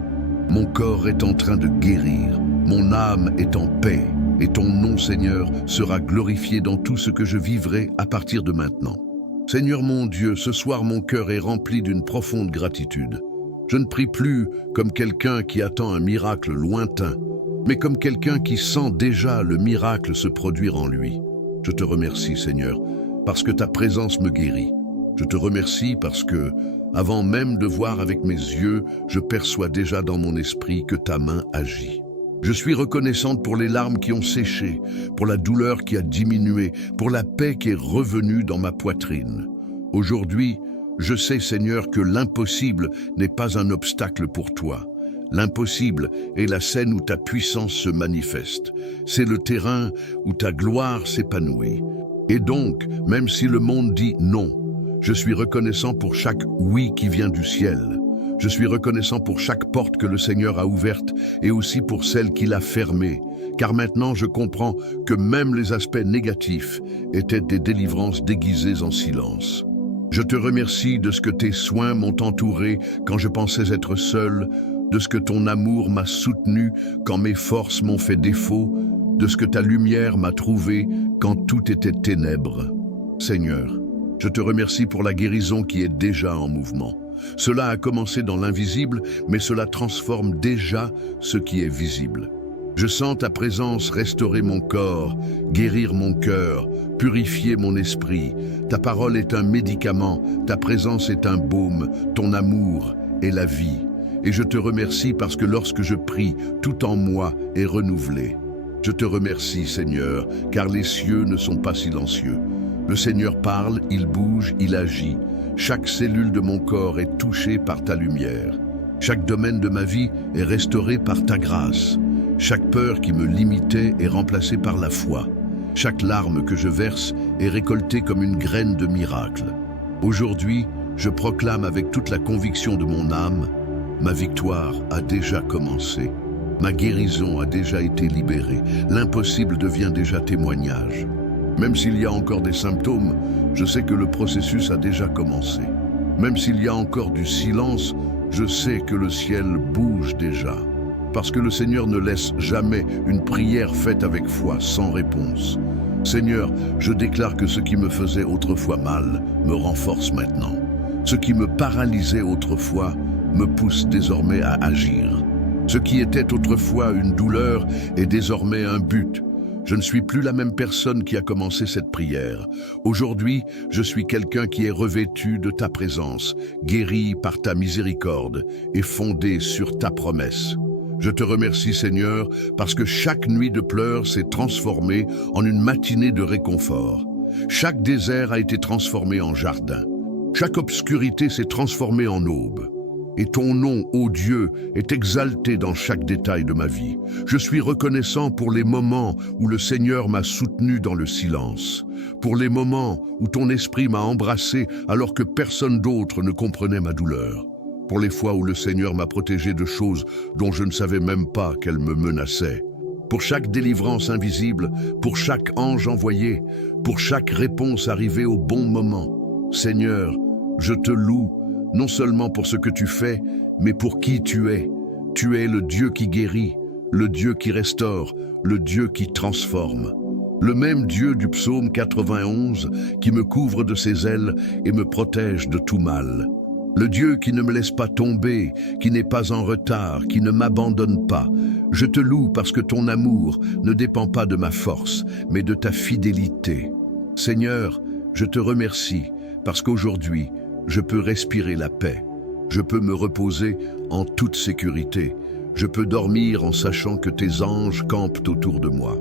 mon corps est en train de guérir, mon âme est en paix, et ton nom, Seigneur, sera glorifié dans tout ce que je vivrai à partir de maintenant. Seigneur mon Dieu, ce soir mon cœur est rempli d'une profonde gratitude. Je ne prie plus comme quelqu'un qui attend un miracle lointain, mais comme quelqu'un qui sent déjà le miracle se produire en lui. Je te remercie, Seigneur, parce que ta présence me guérit. Je te remercie parce que, avant même de voir avec mes yeux, je perçois déjà dans mon esprit que ta main agit. Je suis reconnaissante pour les larmes qui ont séché, pour la douleur qui a diminué, pour la paix qui est revenue dans ma poitrine. Aujourd'hui, je sais, Seigneur, que l'impossible n'est pas un obstacle pour toi. L'impossible est la scène où ta puissance se manifeste. C'est le terrain où ta gloire s'épanouit. Et donc, même si le monde dit non, je suis reconnaissant pour chaque oui qui vient du ciel. Je suis reconnaissant pour chaque porte que le Seigneur a ouverte et aussi pour celle qu'il a fermée, car maintenant je comprends que même les aspects négatifs étaient des délivrances déguisées en silence. Je te remercie de ce que tes soins m'ont entouré quand je pensais être seul, de ce que ton amour m'a soutenu quand mes forces m'ont fait défaut, de ce que ta lumière m'a trouvé quand tout était ténèbres. Seigneur, je te remercie pour la guérison qui est déjà en mouvement. Cela a commencé dans l'invisible, mais cela transforme déjà ce qui est visible. Je sens ta présence restaurer mon corps, guérir mon cœur, purifier mon esprit. Ta parole est un médicament, ta présence est un baume, ton amour est la vie. Et je te remercie parce que lorsque je prie, tout en moi est renouvelé. Je te remercie, Seigneur, car les cieux ne sont pas silencieux. Le Seigneur parle, il bouge, il agit. Chaque cellule de mon corps est touchée par ta lumière. Chaque domaine de ma vie est restauré par ta grâce. Chaque peur qui me limitait est remplacée par la foi. Chaque larme que je verse est récoltée comme une graine de miracle. Aujourd'hui, je proclame avec toute la conviction de mon âme, ma victoire a déjà commencé. Ma guérison a déjà été libérée. L'impossible devient déjà témoignage. Même s'il y a encore des symptômes, je sais que le processus a déjà commencé. Même s'il y a encore du silence, je sais que le ciel bouge déjà. Parce que le Seigneur ne laisse jamais une prière faite avec foi sans réponse. Seigneur, je déclare que ce qui me faisait autrefois mal me renforce maintenant. Ce qui me paralysait autrefois me pousse désormais à agir. Ce qui était autrefois une douleur est désormais un but. Je ne suis plus la même personne qui a commencé cette prière. Aujourd'hui, je suis quelqu'un qui est revêtu de ta présence, guéri par ta miséricorde et fondé sur ta promesse. Je te remercie, Seigneur, parce que chaque nuit de pleurs s'est transformée en une matinée de réconfort. Chaque désert a été transformé en jardin. Chaque obscurité s'est transformée en aube. Et ton nom, ô Dieu, est exalté dans chaque détail de ma vie. Je suis reconnaissant pour les moments où le Seigneur m'a soutenu dans le silence, pour les moments où ton esprit m'a embrassé alors que personne d'autre ne comprenait ma douleur, pour les fois où le Seigneur m'a protégé de choses dont je ne savais même pas qu'elles me menaçaient. Pour chaque délivrance invisible, pour chaque ange envoyé, pour chaque réponse arrivée au bon moment. Seigneur, je te loue, non seulement pour ce que tu fais, mais pour qui tu es. Tu es le Dieu qui guérit, le Dieu qui restaure, le Dieu qui transforme. Le même Dieu du psaume 91 qui me couvre de ses ailes et me protège de tout mal. Le Dieu qui ne me laisse pas tomber, qui n'est pas en retard, qui ne m'abandonne pas. Je te loue parce que ton amour ne dépend pas de ma force, mais de ta fidélité. Seigneur, je te remercie parce qu'aujourd'hui, je peux respirer la paix. Je peux me reposer en toute sécurité. Je peux dormir en sachant que tes anges campent autour de moi.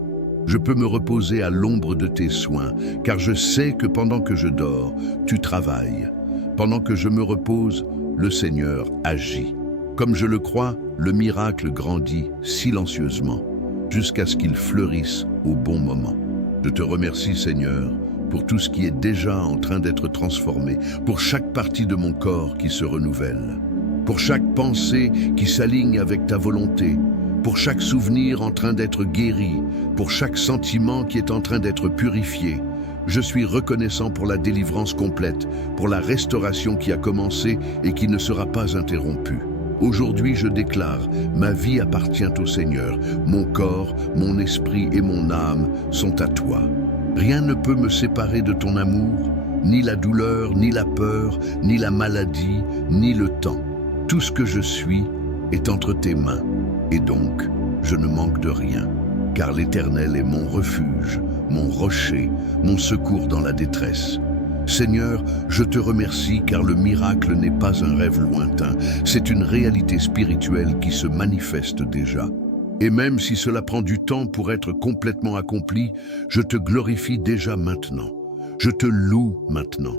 Je peux me reposer à l'ombre de tes soins, car je sais que pendant que je dors, tu travailles. Pendant que je me repose, le Seigneur agit. Comme je le crois, le miracle grandit silencieusement, jusqu'à ce qu'il fleurisse au bon moment. Je te remercie, Seigneur, pour tout ce qui est déjà en train d'être transformé, pour chaque partie de mon corps qui se renouvelle, pour chaque pensée qui s'aligne avec ta volonté, pour chaque souvenir en train d'être guéri, pour chaque sentiment qui est en train d'être purifié. Je suis reconnaissant pour la délivrance complète, pour la restauration qui a commencé et qui ne sera pas interrompue. Aujourd'hui, je déclare, ma vie appartient au Seigneur, mon corps, mon esprit et mon âme sont à toi. Rien ne peut me séparer de ton amour, ni la douleur, ni la peur, ni la maladie, ni le temps. Tout ce que je suis est entre tes mains, et donc je ne manque de rien, car l'Éternel est mon refuge, mon rocher, mon secours dans la détresse. Seigneur, je te remercie car le miracle n'est pas un rêve lointain, c'est une réalité spirituelle qui se manifeste déjà. Et même si cela prend du temps pour être complètement accompli, je te glorifie déjà maintenant. Je te loue maintenant.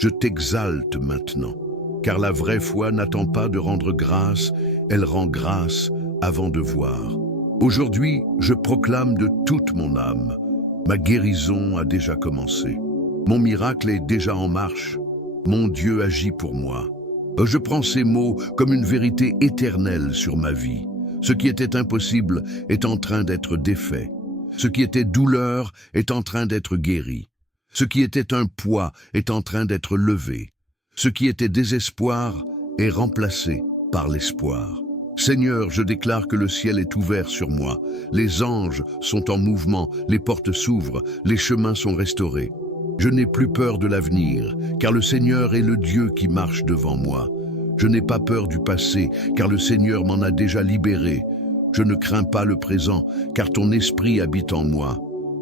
Je t'exalte maintenant. Car la vraie foi n'attend pas de rendre grâce, elle rend grâce avant de voir. Aujourd'hui, je proclame de toute mon âme, ma guérison a déjà commencé. Mon miracle est déjà en marche. Mon Dieu agit pour moi. Je prends ces mots comme une vérité éternelle sur ma vie. Ce qui était impossible est en train d'être défait. Ce qui était douleur est en train d'être guéri. Ce qui était un poids est en train d'être levé. Ce qui était désespoir est remplacé par l'espoir. Seigneur, je déclare que le ciel est ouvert sur moi. Les anges sont en mouvement, les portes s'ouvrent, les chemins sont restaurés. Je n'ai plus peur de l'avenir, car le Seigneur est le Dieu qui marche devant moi. Je n'ai pas peur du passé, car le Seigneur m'en a déjà libéré. Je ne crains pas le présent, car ton esprit habite en moi.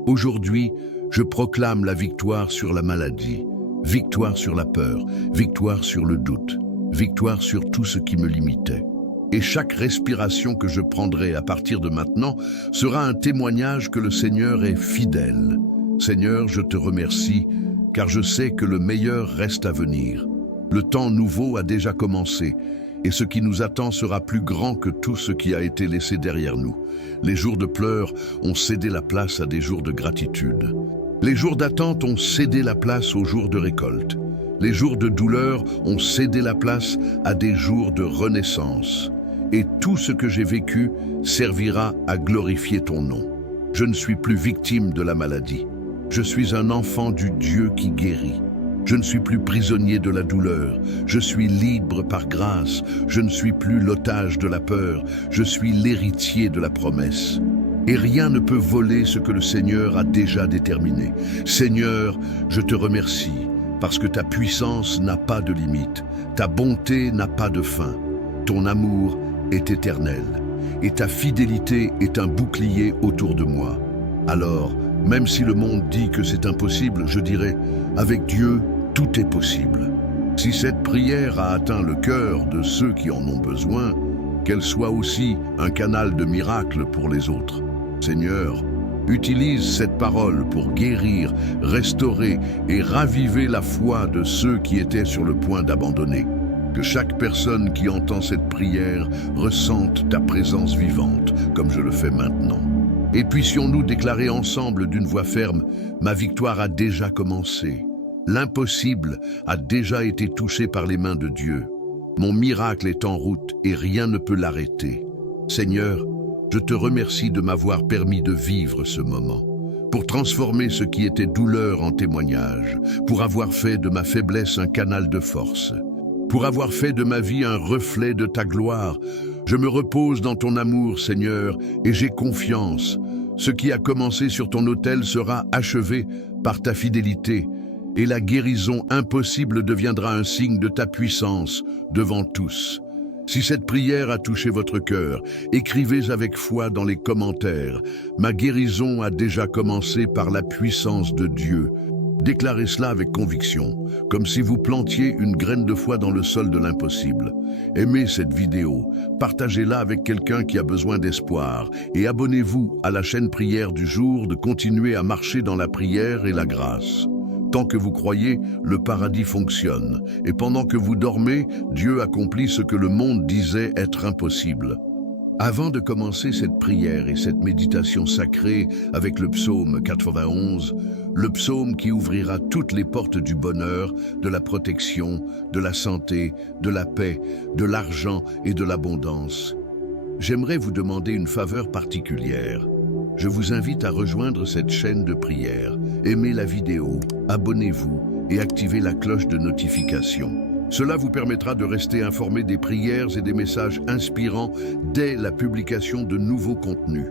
Aujourd'hui, je proclame la victoire sur la maladie, victoire sur la peur, victoire sur le doute, victoire sur tout ce qui me limitait. Et chaque respiration que je prendrai à partir de maintenant sera un témoignage que le Seigneur est fidèle. Seigneur, je te remercie, car je sais que le meilleur reste à venir. Le temps nouveau a déjà commencé, et ce qui nous attend sera plus grand que tout ce qui a été laissé derrière nous. Les jours de pleurs ont cédé la place à des jours de gratitude. Les jours d'attente ont cédé la place aux jours de récolte. Les jours de douleur ont cédé la place à des jours de renaissance. Et tout ce que j'ai vécu servira à glorifier ton nom. Je ne suis plus victime de la maladie. Je suis un enfant du Dieu qui guérit. Je ne suis plus prisonnier de la douleur, je suis libre par grâce, je ne suis plus l'otage de la peur, je suis l'héritier de la promesse. Et rien ne peut voler ce que le Seigneur a déjà déterminé. Seigneur, je te remercie, parce que ta puissance n'a pas de limite, ta bonté n'a pas de fin, ton amour est éternel, et ta fidélité est un bouclier autour de moi. Alors, même si le monde dit que c'est impossible, je dirais, avec Dieu, tout est possible. Si cette prière a atteint le cœur de ceux qui en ont besoin, qu'elle soit aussi un canal de miracle pour les autres. Seigneur, utilise cette parole pour guérir, restaurer et raviver la foi de ceux qui étaient sur le point d'abandonner. Que chaque personne qui entend cette prière ressente ta présence vivante, comme je le fais maintenant. Et puissions-nous déclarer ensemble d'une voix ferme, ma victoire a déjà commencé. L'impossible a déjà été touché par les mains de Dieu. Mon miracle est en route et rien ne peut l'arrêter. Seigneur, je te remercie de m'avoir permis de vivre ce moment, pour transformer ce qui était douleur en témoignage, pour avoir fait de ma faiblesse un canal de force, pour avoir fait de ma vie un reflet de ta gloire. Je me repose dans ton amour, Seigneur, et j'ai confiance. Ce qui a commencé sur ton autel sera achevé par ta fidélité, et la guérison impossible deviendra un signe de ta puissance devant tous. Si cette prière a touché votre cœur, écrivez avec foi dans les commentaires. Ma guérison a déjà commencé par la puissance de Dieu. Déclarez cela avec conviction, comme si vous plantiez une graine de foi dans le sol de l'impossible. Aimez cette vidéo, partagez-la avec quelqu'un qui a besoin d'espoir et abonnez-vous à la chaîne Prière du jour de continuer à marcher dans la prière et la grâce. Tant que vous croyez, le paradis fonctionne. Et pendant que vous dormez, Dieu accomplit ce que le monde disait être impossible. Avant de commencer cette prière et cette méditation sacrée avec le psaume 91, le psaume qui ouvrira toutes les portes du bonheur, de la protection, de la santé, de la paix, de l'argent et de l'abondance, j'aimerais vous demander une faveur particulière. Je vous invite à rejoindre cette chaîne de prière. Aimez la vidéo, abonnez-vous et activez la cloche de notification. Cela vous permettra de rester informé des prières et des messages inspirants dès la publication de nouveaux contenus.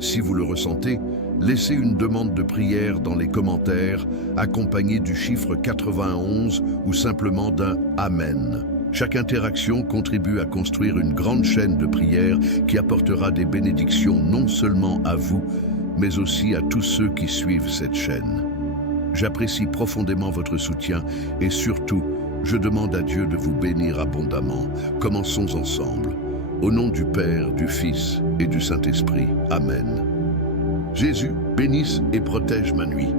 Si vous le ressentez, laissez une demande de prière dans les commentaires, accompagnée du chiffre 91 ou simplement d'un « Amen ». Chaque interaction contribue à construire une grande chaîne de prière qui apportera des bénédictions non seulement à vous, mais aussi à tous ceux qui suivent cette chaîne. J'apprécie profondément votre soutien et surtout, je demande à Dieu de vous bénir abondamment. Commençons ensemble. Au nom du Père, du Fils et du Saint-Esprit. Amen. Jésus, bénisse et protège ma nuit.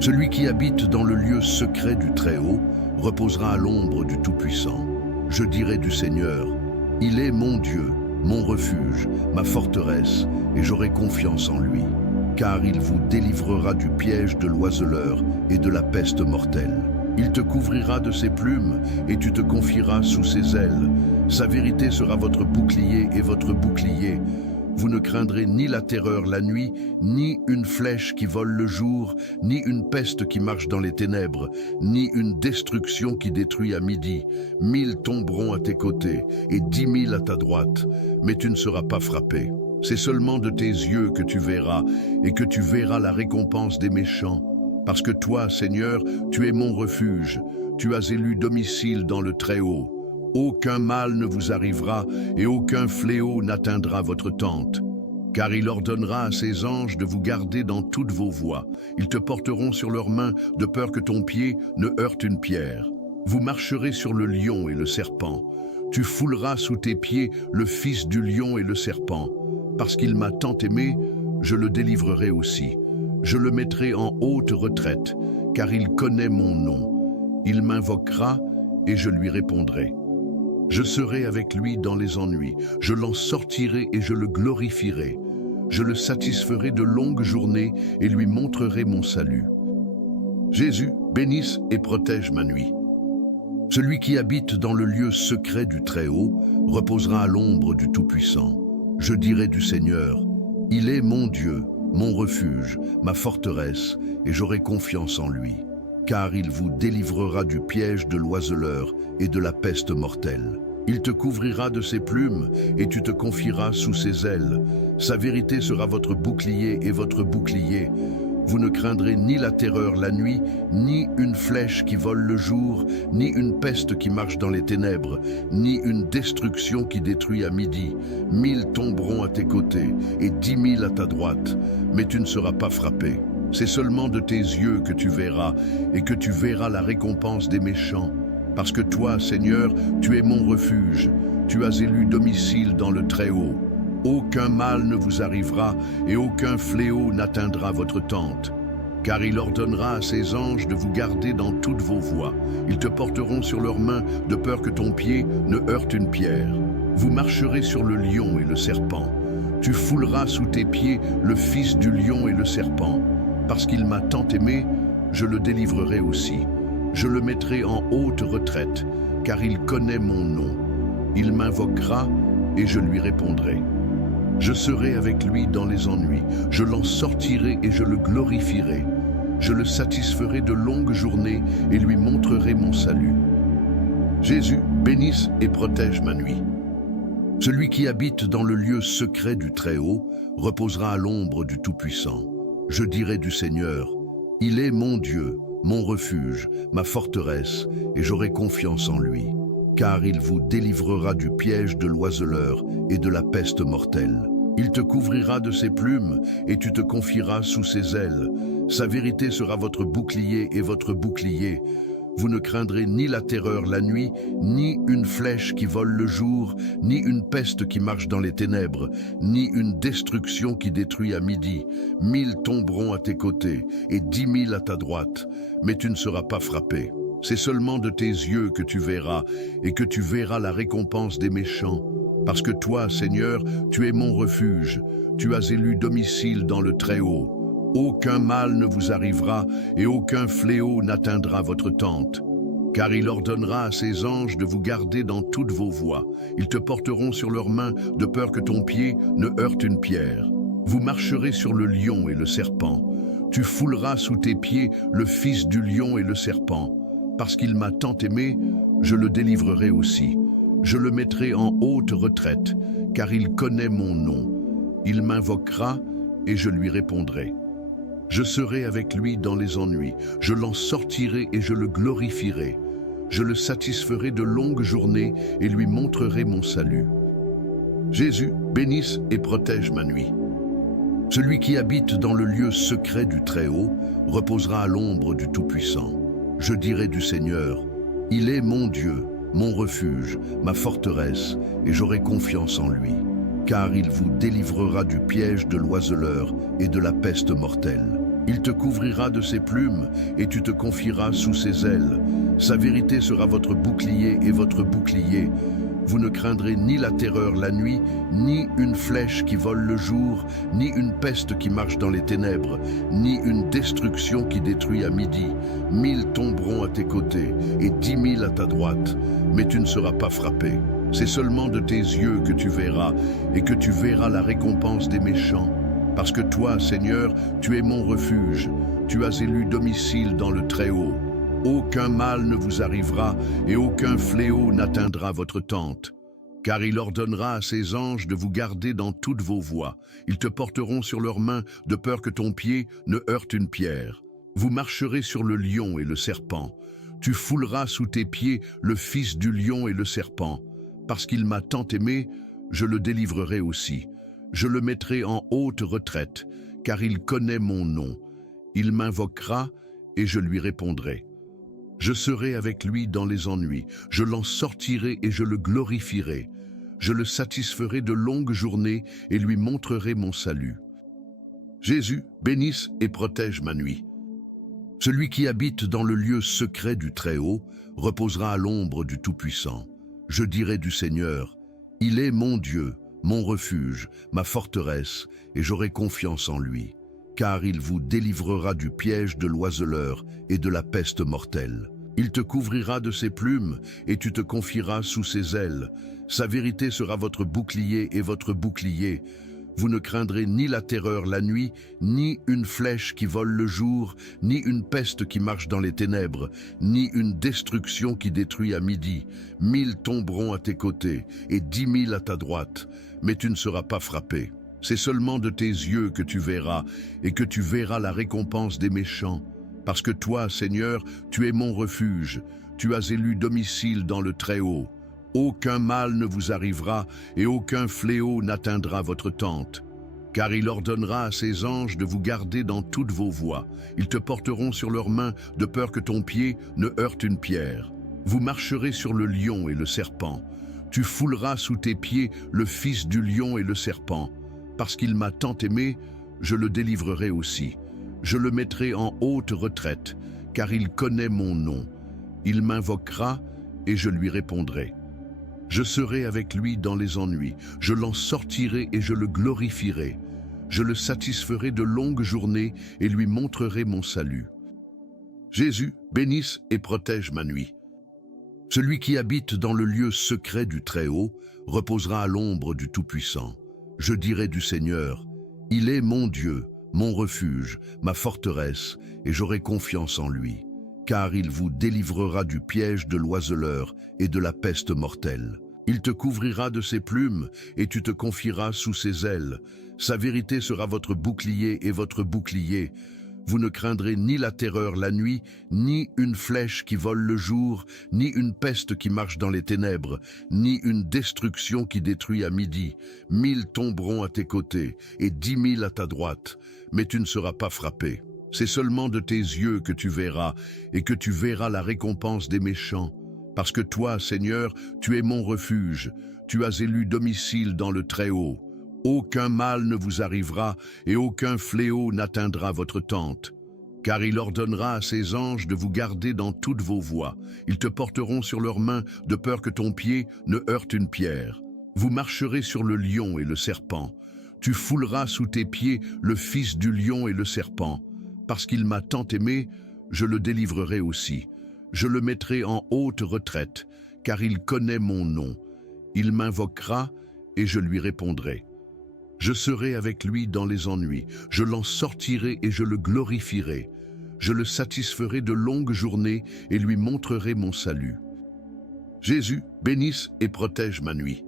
Celui qui habite dans le lieu secret du Très-Haut reposera à l'ombre du Tout-Puissant. Je dirai du Seigneur, il est mon Dieu, mon refuge, ma forteresse, et j'aurai confiance en lui, car il vous délivrera du piège de l'oiseleur et de la peste mortelle. Il te couvrira de ses plumes et tu te confieras sous ses ailes. Sa vérité sera votre bouclier et votre bouclier. Vous ne craindrez ni la terreur la nuit, ni une flèche qui vole le jour, ni une peste qui marche dans les ténèbres, ni une destruction qui détruit à midi. 1000 tomberont à tes côtés et 10 000 à ta droite, mais tu ne seras pas frappé. C'est seulement de tes yeux que tu verras et que tu verras la récompense des méchants. Parce que toi, Seigneur, tu es mon refuge, tu as élu domicile dans le Très-Haut. Aucun mal ne vous arrivera et aucun fléau n'atteindra votre tente. Car il ordonnera à ses anges de vous garder dans toutes vos voies. Ils te porteront sur leurs mains de peur que ton pied ne heurte une pierre. Vous marcherez sur le lion et le serpent. Tu fouleras sous tes pieds le fils du lion et le serpent. Parce qu'il m'a tant aimé, je le délivrerai aussi. Je le mettrai en haute retraite, car il connaît mon nom. Il m'invoquera et je lui répondrai. Je serai avec lui dans les ennuis, je l'en sortirai et je le glorifierai. Je le satisferai de longues journées et lui montrerai mon salut. Jésus, bénisse et protège ma nuit. Celui qui habite dans le lieu secret du Très-Haut reposera à l'ombre du Tout-Puissant. Je dirai du Seigneur, il est mon Dieu, mon refuge, ma forteresse, et j'aurai confiance en lui. car il vous délivrera du piège de l'oiseleur et de la peste mortelle. Il te couvrira de ses plumes et tu te confieras sous ses ailes. Sa vérité sera votre bouclier et votre bouclier. Vous ne craindrez ni la terreur la nuit, ni une flèche qui vole le jour, ni une peste qui marche dans les ténèbres, ni une destruction qui détruit à midi. 1000 tomberont à tes côtés et 10 000 à ta droite, mais tu ne seras pas frappé. C'est seulement de tes yeux que tu verras et que tu verras la récompense des méchants. Parce que toi, Seigneur, tu es mon refuge, tu as élu domicile dans le Très-Haut. Aucun mal ne vous arrivera et aucun fléau n'atteindra votre tente. Car il ordonnera à ses anges de vous garder dans toutes vos voies. Ils te porteront sur leurs mains de peur que ton pied ne heurte une pierre. Vous marcherez sur le lion et le serpent. Tu fouleras sous tes pieds le fils du lion et le serpent. Parce qu'il m'a tant aimé, je le délivrerai aussi. Je le mettrai en haute retraite, car il connaît mon nom. Il m'invoquera et je lui répondrai. Je serai avec lui dans les ennuis, je l'en sortirai et je le glorifierai. Je le satisferai de longues journées et lui montrerai mon salut. Jésus, bénisse et protège ma nuit. Celui qui habite dans le lieu secret du Très-Haut reposera à l'ombre du Tout-Puissant. Je dirai du Seigneur, il est mon Dieu, mon refuge, ma forteresse, et j'aurai confiance en lui. Car il vous délivrera du piège de l'oiseleur et de la peste mortelle. Il te couvrira de ses plumes et tu te confieras sous ses ailes. Sa vérité sera votre bouclier et votre bouclier. Vous ne craindrez ni la terreur la nuit, ni une flèche qui vole le jour, ni une peste qui marche dans les ténèbres, ni une destruction qui détruit à midi. 1000 tomberont à tes côtés et 10 000 à ta droite, mais tu ne seras pas frappé. C'est seulement de tes yeux que tu verras et que tu verras la récompense des méchants. Parce que toi, Seigneur, tu es mon refuge, tu as élu domicile dans le Très-Haut. Aucun mal ne vous arrivera et aucun fléau n'atteindra votre tente. Car il ordonnera à ses anges de vous garder dans toutes vos voies. Ils te porteront sur leurs mains de peur que ton pied ne heurte une pierre. Vous marcherez sur le lion et le serpent. Tu fouleras sous tes pieds le fils du lion et le serpent. Parce qu'il m'a tant aimé, je le délivrerai aussi. Je le mettrai en haute retraite, car il connaît mon nom. Il m'invoquera et je lui répondrai. Je serai avec lui dans les ennuis, je l'en sortirai et je le glorifierai. Je le satisferai de longues journées et lui montrerai mon salut. Jésus, bénisse et protège ma nuit. Celui qui habite dans le lieu secret du Très-Haut reposera à l'ombre du Tout-Puissant. Je dirai du Seigneur, il est mon Dieu, mon refuge, ma forteresse, et j'aurai confiance en lui. Car il vous délivrera du piège de l'oiseleur et de la peste mortelle. Il te couvrira de ses plumes et tu te confieras sous ses ailes. Sa vérité sera votre bouclier et votre bouclier. Vous ne craindrez ni la terreur la nuit, ni une flèche qui vole le jour, ni une peste qui marche dans les ténèbres, ni une destruction qui détruit à midi. 1000 tomberont à tes côtés et 10 000 à ta droite, mais tu ne seras pas frappé. C'est seulement de tes yeux que tu verras et que tu verras la récompense des méchants. Parce que toi, Seigneur, tu es mon refuge, tu as élu domicile dans le Très-Haut. Aucun mal ne vous arrivera et aucun fléau n'atteindra votre tente. Car il ordonnera à ses anges de vous garder dans toutes vos voies. Ils te porteront sur leurs mains de peur que ton pied ne heurte une pierre. Vous marcherez sur le lion et le serpent. Tu fouleras sous tes pieds le fils du lion et le serpent. Parce qu'il m'a tant aimé, je le délivrerai aussi. Je le mettrai en haute retraite, car il connaît mon nom. Il m'invoquera et je lui répondrai. Je serai avec lui dans les ennuis, je l'en sortirai et je le glorifierai. Je le satisferai de longues journées et lui montrerai mon salut. Jésus, bénisse et protège ma nuit. Celui qui habite dans le lieu secret du Très-Haut reposera à l'ombre du Tout-Puissant. Je dirai du Seigneur, il est mon Dieu, mon refuge, ma forteresse, et j'aurai confiance en lui. Car il vous délivrera du piège de l'oiseleur et de la peste mortelle. Il te couvrira de ses plumes et tu te confieras sous ses ailes. Sa vérité sera votre bouclier et votre bouclier. Vous ne craindrez ni la terreur la nuit, ni une flèche qui vole le jour, ni une peste qui marche dans les ténèbres, ni une destruction qui détruit à midi. 1000 tomberont à tes côtés et 10 000 à ta droite, mais tu ne seras pas frappé. C'est seulement de tes yeux que tu verras, et que tu verras la récompense des méchants. Parce que toi, Seigneur, tu es mon refuge, tu as élu domicile dans le Très-Haut. Aucun mal ne vous arrivera et aucun fléau n'atteindra votre tente. Car il ordonnera à ses anges de vous garder dans toutes vos voies. Ils te porteront sur leurs mains de peur que ton pied ne heurte une pierre. Vous marcherez sur le lion et le serpent. Tu fouleras sous tes pieds le fils du lion et le serpent. Parce qu'il m'a tant aimé, je le délivrerai aussi. Je le mettrai en haute retraite, car il connaît mon nom. Il m'invoquera et je lui répondrai. Je serai avec lui dans les ennuis, je l'en sortirai et je le glorifierai. Je le satisferai de longues journées et lui montrerai mon salut. Jésus, bénisse et protège ma nuit. Celui qui habite dans le lieu secret du Très-Haut reposera à l'ombre du Tout-Puissant. Je dirai du Seigneur, il est mon Dieu, mon refuge, ma forteresse, et j'aurai confiance en lui. Car il vous délivrera du piège de l'oiseleur et de la peste mortelle. Il te couvrira de ses plumes et tu te confieras sous ses ailes. Sa vérité sera votre bouclier et votre bouclier. Vous ne craindrez ni la terreur la nuit, ni une flèche qui vole le jour, ni une peste qui marche dans les ténèbres, ni une destruction qui détruit à midi. 1000 tomberont à tes côtés et 10 000 à ta droite, mais tu ne seras pas frappé. C'est seulement de tes yeux que tu verras, et que tu verras la récompense des méchants. Parce que toi, Seigneur, tu es mon refuge, tu as élu domicile dans le Très-Haut. Aucun mal ne vous arrivera, et aucun fléau n'atteindra votre tente. Car il ordonnera à ses anges de vous garder dans toutes vos voies. Ils te porteront sur leurs mains, de peur que ton pied ne heurte une pierre. Vous marcherez sur le lion et le serpent. Tu fouleras sous tes pieds le fils du lion et le serpent. Parce qu'il m'a tant aimé, je le délivrerai aussi. Je le mettrai en haute retraite, car il connaît mon nom. Il m'invoquera et je lui répondrai. Je serai avec lui dans les ennuis, je l'en sortirai et je le glorifierai. Je le satisferai de longues journées et lui montrerai mon salut. Jésus, bénisse et protège ma nuit.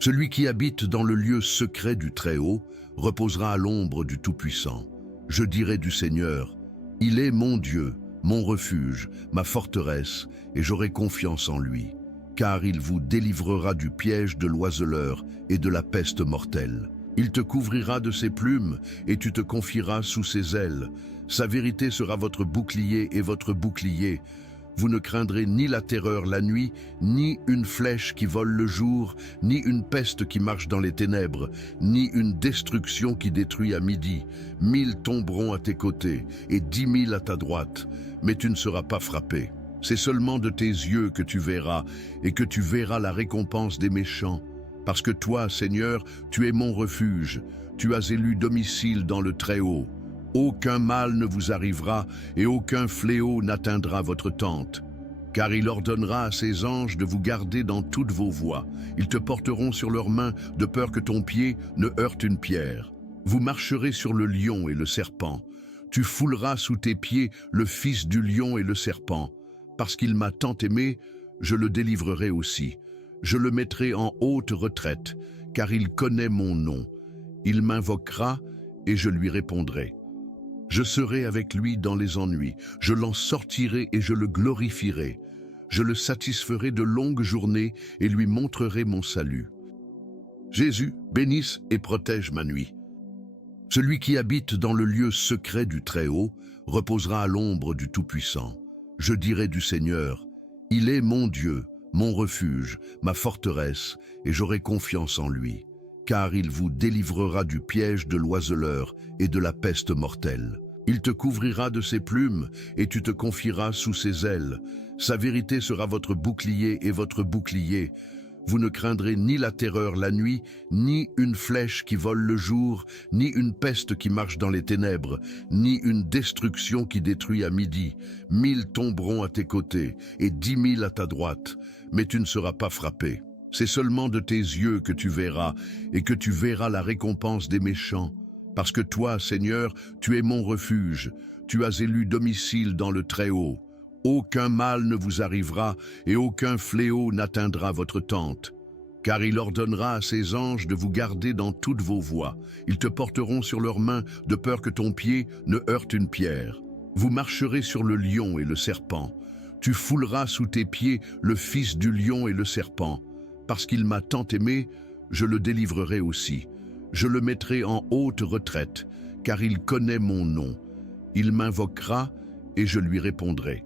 Celui qui habite dans le lieu secret du Très-Haut reposera à l'ombre du Tout-Puissant. Je dirai du Seigneur, il est mon Dieu, mon refuge, ma forteresse, et j'aurai confiance en lui. Car il vous délivrera du piège de l'oiseleur et de la peste mortelle. Il te couvrira de ses plumes et tu te confieras sous ses ailes. Sa vérité sera votre bouclier et votre bouclier. Vous ne craindrez ni la terreur la nuit, ni une flèche qui vole le jour, ni une peste qui marche dans les ténèbres, ni une destruction qui détruit à midi. 1000 tomberont à tes côtés et 10 000 à ta droite, mais tu ne seras pas frappé. C'est seulement de tes yeux que tu verras, et que tu verras la récompense des méchants. Parce que toi, Seigneur, tu es mon refuge, tu as élu domicile dans le Très-Haut. Aucun mal ne vous arrivera, et aucun fléau n'atteindra votre tente. Car il ordonnera à ses anges de vous garder dans toutes vos voies. Ils te porteront sur leurs mains, de peur que ton pied ne heurte une pierre. Vous marcherez sur le lion et le serpent. Tu fouleras sous tes pieds le fils du lion et le serpent. Parce qu'il m'a tant aimé, je le délivrerai aussi. Je le mettrai en haute retraite, car il connaît mon nom. Il m'invoquera et je lui répondrai. Je serai avec lui dans les ennuis, je l'en sortirai et je le glorifierai. Je le satisferai de longues journées et lui montrerai mon salut. Jésus, bénisse et protège ma nuit. Celui qui habite dans le lieu secret du Très-Haut reposera à l'ombre du Tout-Puissant. Je dirai du Seigneur, il est mon Dieu, mon refuge, ma forteresse, et j'aurai confiance en lui. Car il vous délivrera du piège de l'oiseleur et de la peste mortelle. Il te couvrira de ses plumes et tu te confieras sous ses ailes. Sa vérité sera votre bouclier et votre bouclier. Vous ne craindrez ni la terreur la nuit, ni une flèche qui vole le jour, ni une peste qui marche dans les ténèbres, ni une destruction qui détruit à midi. 1000 tomberont à tes côtés et 10 000 à ta droite, mais tu ne seras pas frappé. C'est seulement de tes yeux que tu verras, et que tu verras la récompense des méchants. Parce que toi, Seigneur, tu es mon refuge, tu as élu domicile dans le Très-Haut. Aucun mal ne vous arrivera, et aucun fléau n'atteindra votre tente. Car il ordonnera à ses anges de vous garder dans toutes vos voies. Ils te porteront sur leurs mains, de peur que ton pied ne heurte une pierre. Vous marcherez sur le lion et le serpent. Tu fouleras sous tes pieds le fils du lion et le serpent. Parce qu'il m'a tant aimé, je le délivrerai aussi. Je le mettrai en haute retraite, car il connaît mon nom. Il m'invoquera et je lui répondrai.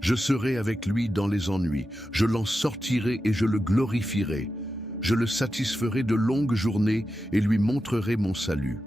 Je serai avec lui dans les ennuis, je l'en sortirai et je le glorifierai. Je le satisferai de longues journées et lui montrerai mon salut.